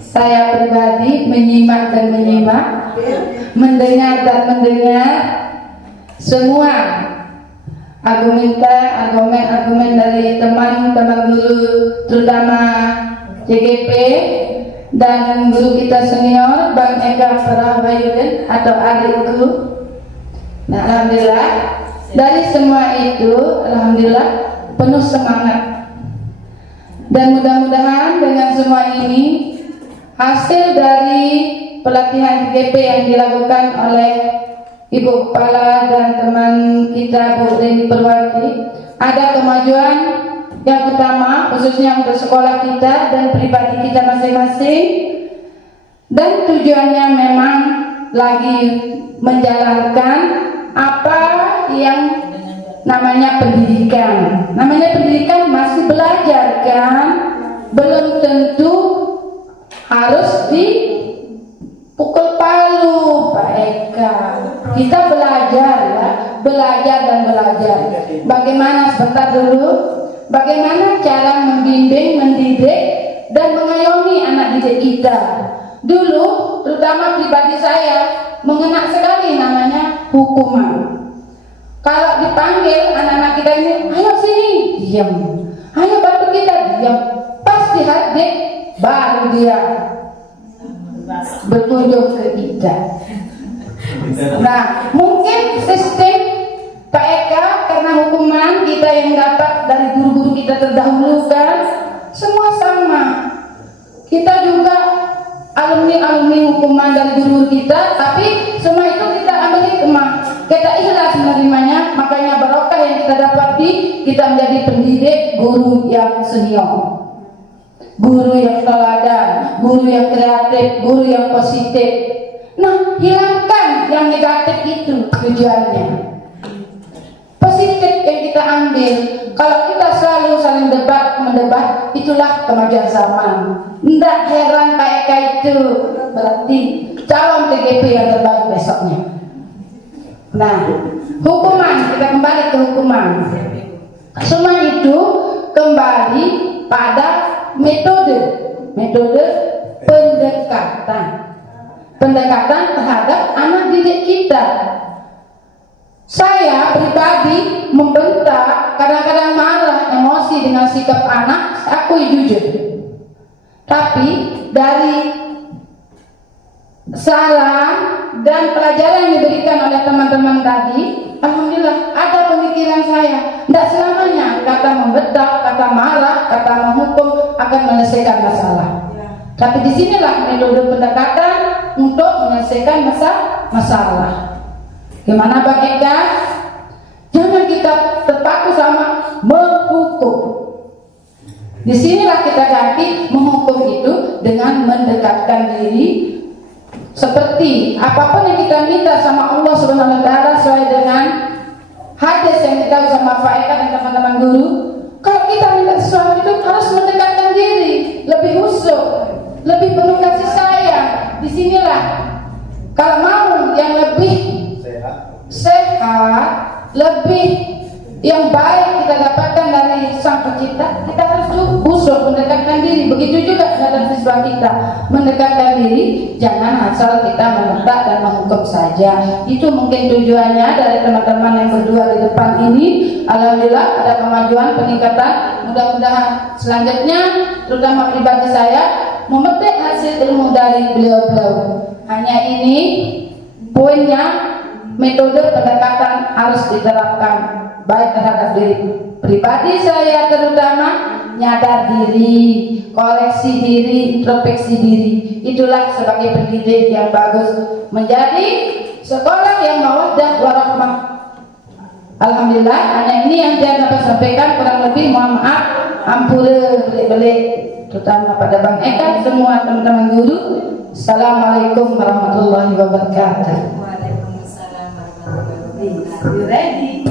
saya pribadi menyimak dan menyimak, mendengar dan mendengar semua argumen dari teman-teman guru, terutama CGP dan guru kita senior Bang Eka Prabayudin atau adikku. Nah, alhamdulillah dari semua itu, alhamdulillah penuh semangat. Dan mudah-mudahan dengan semua ini hasil dari pelatihan CGP yang dilakukan oleh Ibu Kepala dan teman kita Bu Reni Perwati ada kemajuan yang utama khususnya untuk sekolah kita dan pribadi kita masing-masing, dan tujuannya memang lagi menjalankan apa yang namanya pendidikan. Namanya pendidikan masih belajar kan, belum tentu harus dipukul palu Pak Eka. Kita belajar ya, belajar dan belajar. Bagaimana sebentar dulu? Bagaimana cara membimbing, mendidik, dan mengayomi anak didik kita. Dulu, terutama pribadi saya, mengena sekali namanya hukuman. Kalau dipanggil anak-anak kita ini, ayo sini, diam. Ayo bantu kita, diam. Pas dihadik, baru dia berkunjung ke kita. Nah, mungkin sistem Pak Eka karena hukuman kita yang dapat dari guru-guru kita terdahulukan semua sama. Kita juga alumni hukuman dari guru kita, tapi semua itu kita ambil hikmah, kita ikhlas menerimanya. Makanya barokah yang kita dapati, kita menjadi pendidik guru yang senior, guru yang teladan, guru yang kreatif, guru yang positif. Nah, hilangkan yang negatif itu tujuannya. kita ambil. Kalau kita selalu saling mendebat, itulah kemajuan zaman. Tidak heran kayak itu, berarti calon TGP yang terbaik besoknya. Nah, hukuman, kita kembali ke hukuman. Semua itu kembali pada metode pendekatan terhadap anak didik kita. Saya pribadi membentak, kadang-kadang marah, emosi dengan sikap anak, aku jujur. Tapi dari saran dan pelajaran yang diberikan oleh teman-teman tadi, alhamdulillah ada pemikiran saya. Tidak selamanya kata membentak, kata marah, kata menghukum akan menyelesaikan masalah. Tapi disinilah metode pendekatan untuk menyelesaikan masalah. Gimana Bang Eka? Jangan kita terpaku sama menghukum. Disinilah kita ganti menghukum itu dengan mendekatkan diri. Seperti apapun yang kita minta sama Allah Subhanahu wa taala sesuai dengan hadis yang kita sama Pak Eka dan teman-teman guru. Kalau kita minta sesuatu itu harus mendekatkan diri, lebih khusyuk, lebih penuh kasih sayang. Disinilah kalau mau yang lebih sehat, lebih yang baik kita dapatkan dari Sang Pencipta, kita harus khusyuk mendekatkan diri. Begitu juga dalam siswa kita mendekatkan diri, jangan asal kita membentak dan menghukum saja. Itu mungkin tujuannya dari teman-teman yang berdua di depan ini. Alhamdulillah ada kemajuan, peningkatan. Mudah-mudahan selanjutnya, terutama pribadi saya, memetik hasil ilmu dari beliau-beliau. Hanya ini poinnya, metode pendekatan harus diterapkan baik terhadap diri pribadi saya, terutama nyadar diri, koreksi diri, introspeksi diri. Itulah sebagai pendidik yang bagus, menjadi sekolah yang mawaddah warahmah. Alhamdulillah, hanya ini yang saya dapat sampaikan. Kurang lebih mohon maaf, ampura belik-belik, terutama pada Bang Eka, semua teman-teman guru. Assalamualaikum warahmatullahi wabarakatuh. Waalaikumsalam warahmatullahi wabarakatuh. You ready?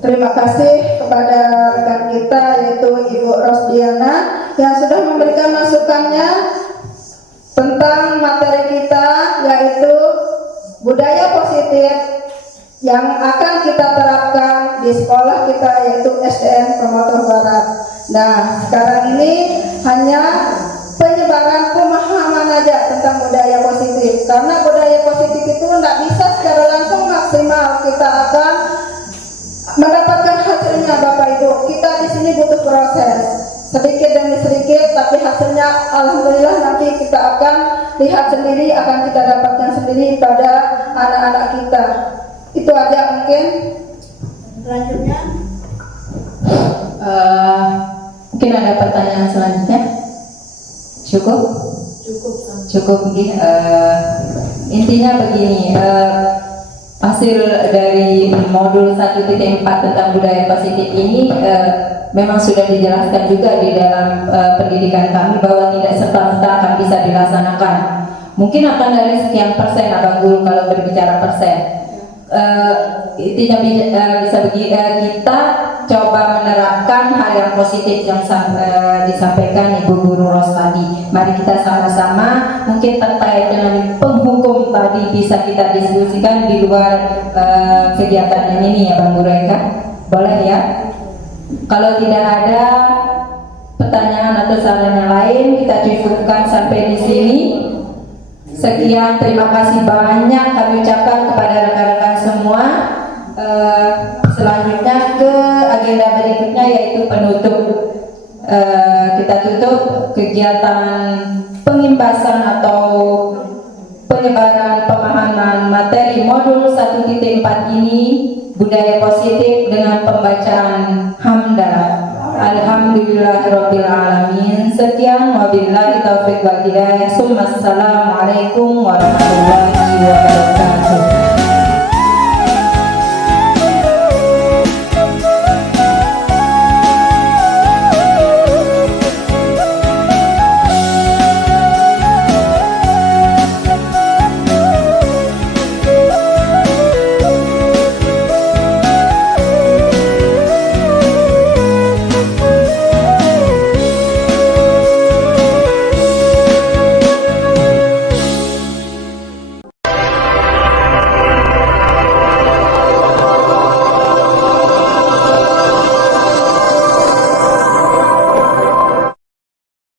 Terima kasih kepada rekan kita yaitu Ibu Rosdiana yang sudah memberikan masukannya tentang materi kita, yaitu budaya positif yang akan kita terapkan di sekolah kita, yaitu SDN Promotor Barat. Nah, sekarang ini hanya penyebaran pemahaman aja tentang budaya positif, karena budaya positif itu tidak bisa secara langsung maksimal kita akan mendapatkan hasilnya. Bapak Ibu, kita di sini butuh proses sedikit demi sedikit, tapi hasilnya alhamdulillah nanti kita akan lihat sendiri, akan kita dapatkan sendiri pada anak-anak kita. Itu aja mungkin. Selanjutnya Mungkin ada pertanyaan selanjutnya. Cukup mungkin. Intinya begini, hasil dari modul 1.4 tentang budaya positif ini memang sudah dijelaskan juga di dalam pendidikan kami bahwa tidak serta-merta akan bisa dilaksanakan. Mungkin akan dari sekian persen, Abang Guru kalau berbicara persen. Intinya bisa kita coba menerapkan hal yang positif yang disampaikan Ibu Guru Ros tadi. Mari kita sama-sama, mungkin terkait dengan penghukum tadi bisa kita diskusikan di luar kegiatan yang ini ya Bang Guru Eka. Boleh ya? Kalau tidak ada pertanyaan atau saran yang lain, kita cukupkan sampai di sini. Sekian, terima kasih banyak kami ucapkan kepada rekan-rekan semua. Selanjutnya ke agenda berikutnya yaitu penutup. Kita tutup kegiatan pengimbasan atau penyebaran pemahaman materi modul 1.4 ini, budaya positif, dengan pembacaan hamdalah. Alhamdulillahirabbil alamin. Sekian, wabillahi taufiq wal hidayah. Assalamualaikum warahmatullahi wabarakatuh.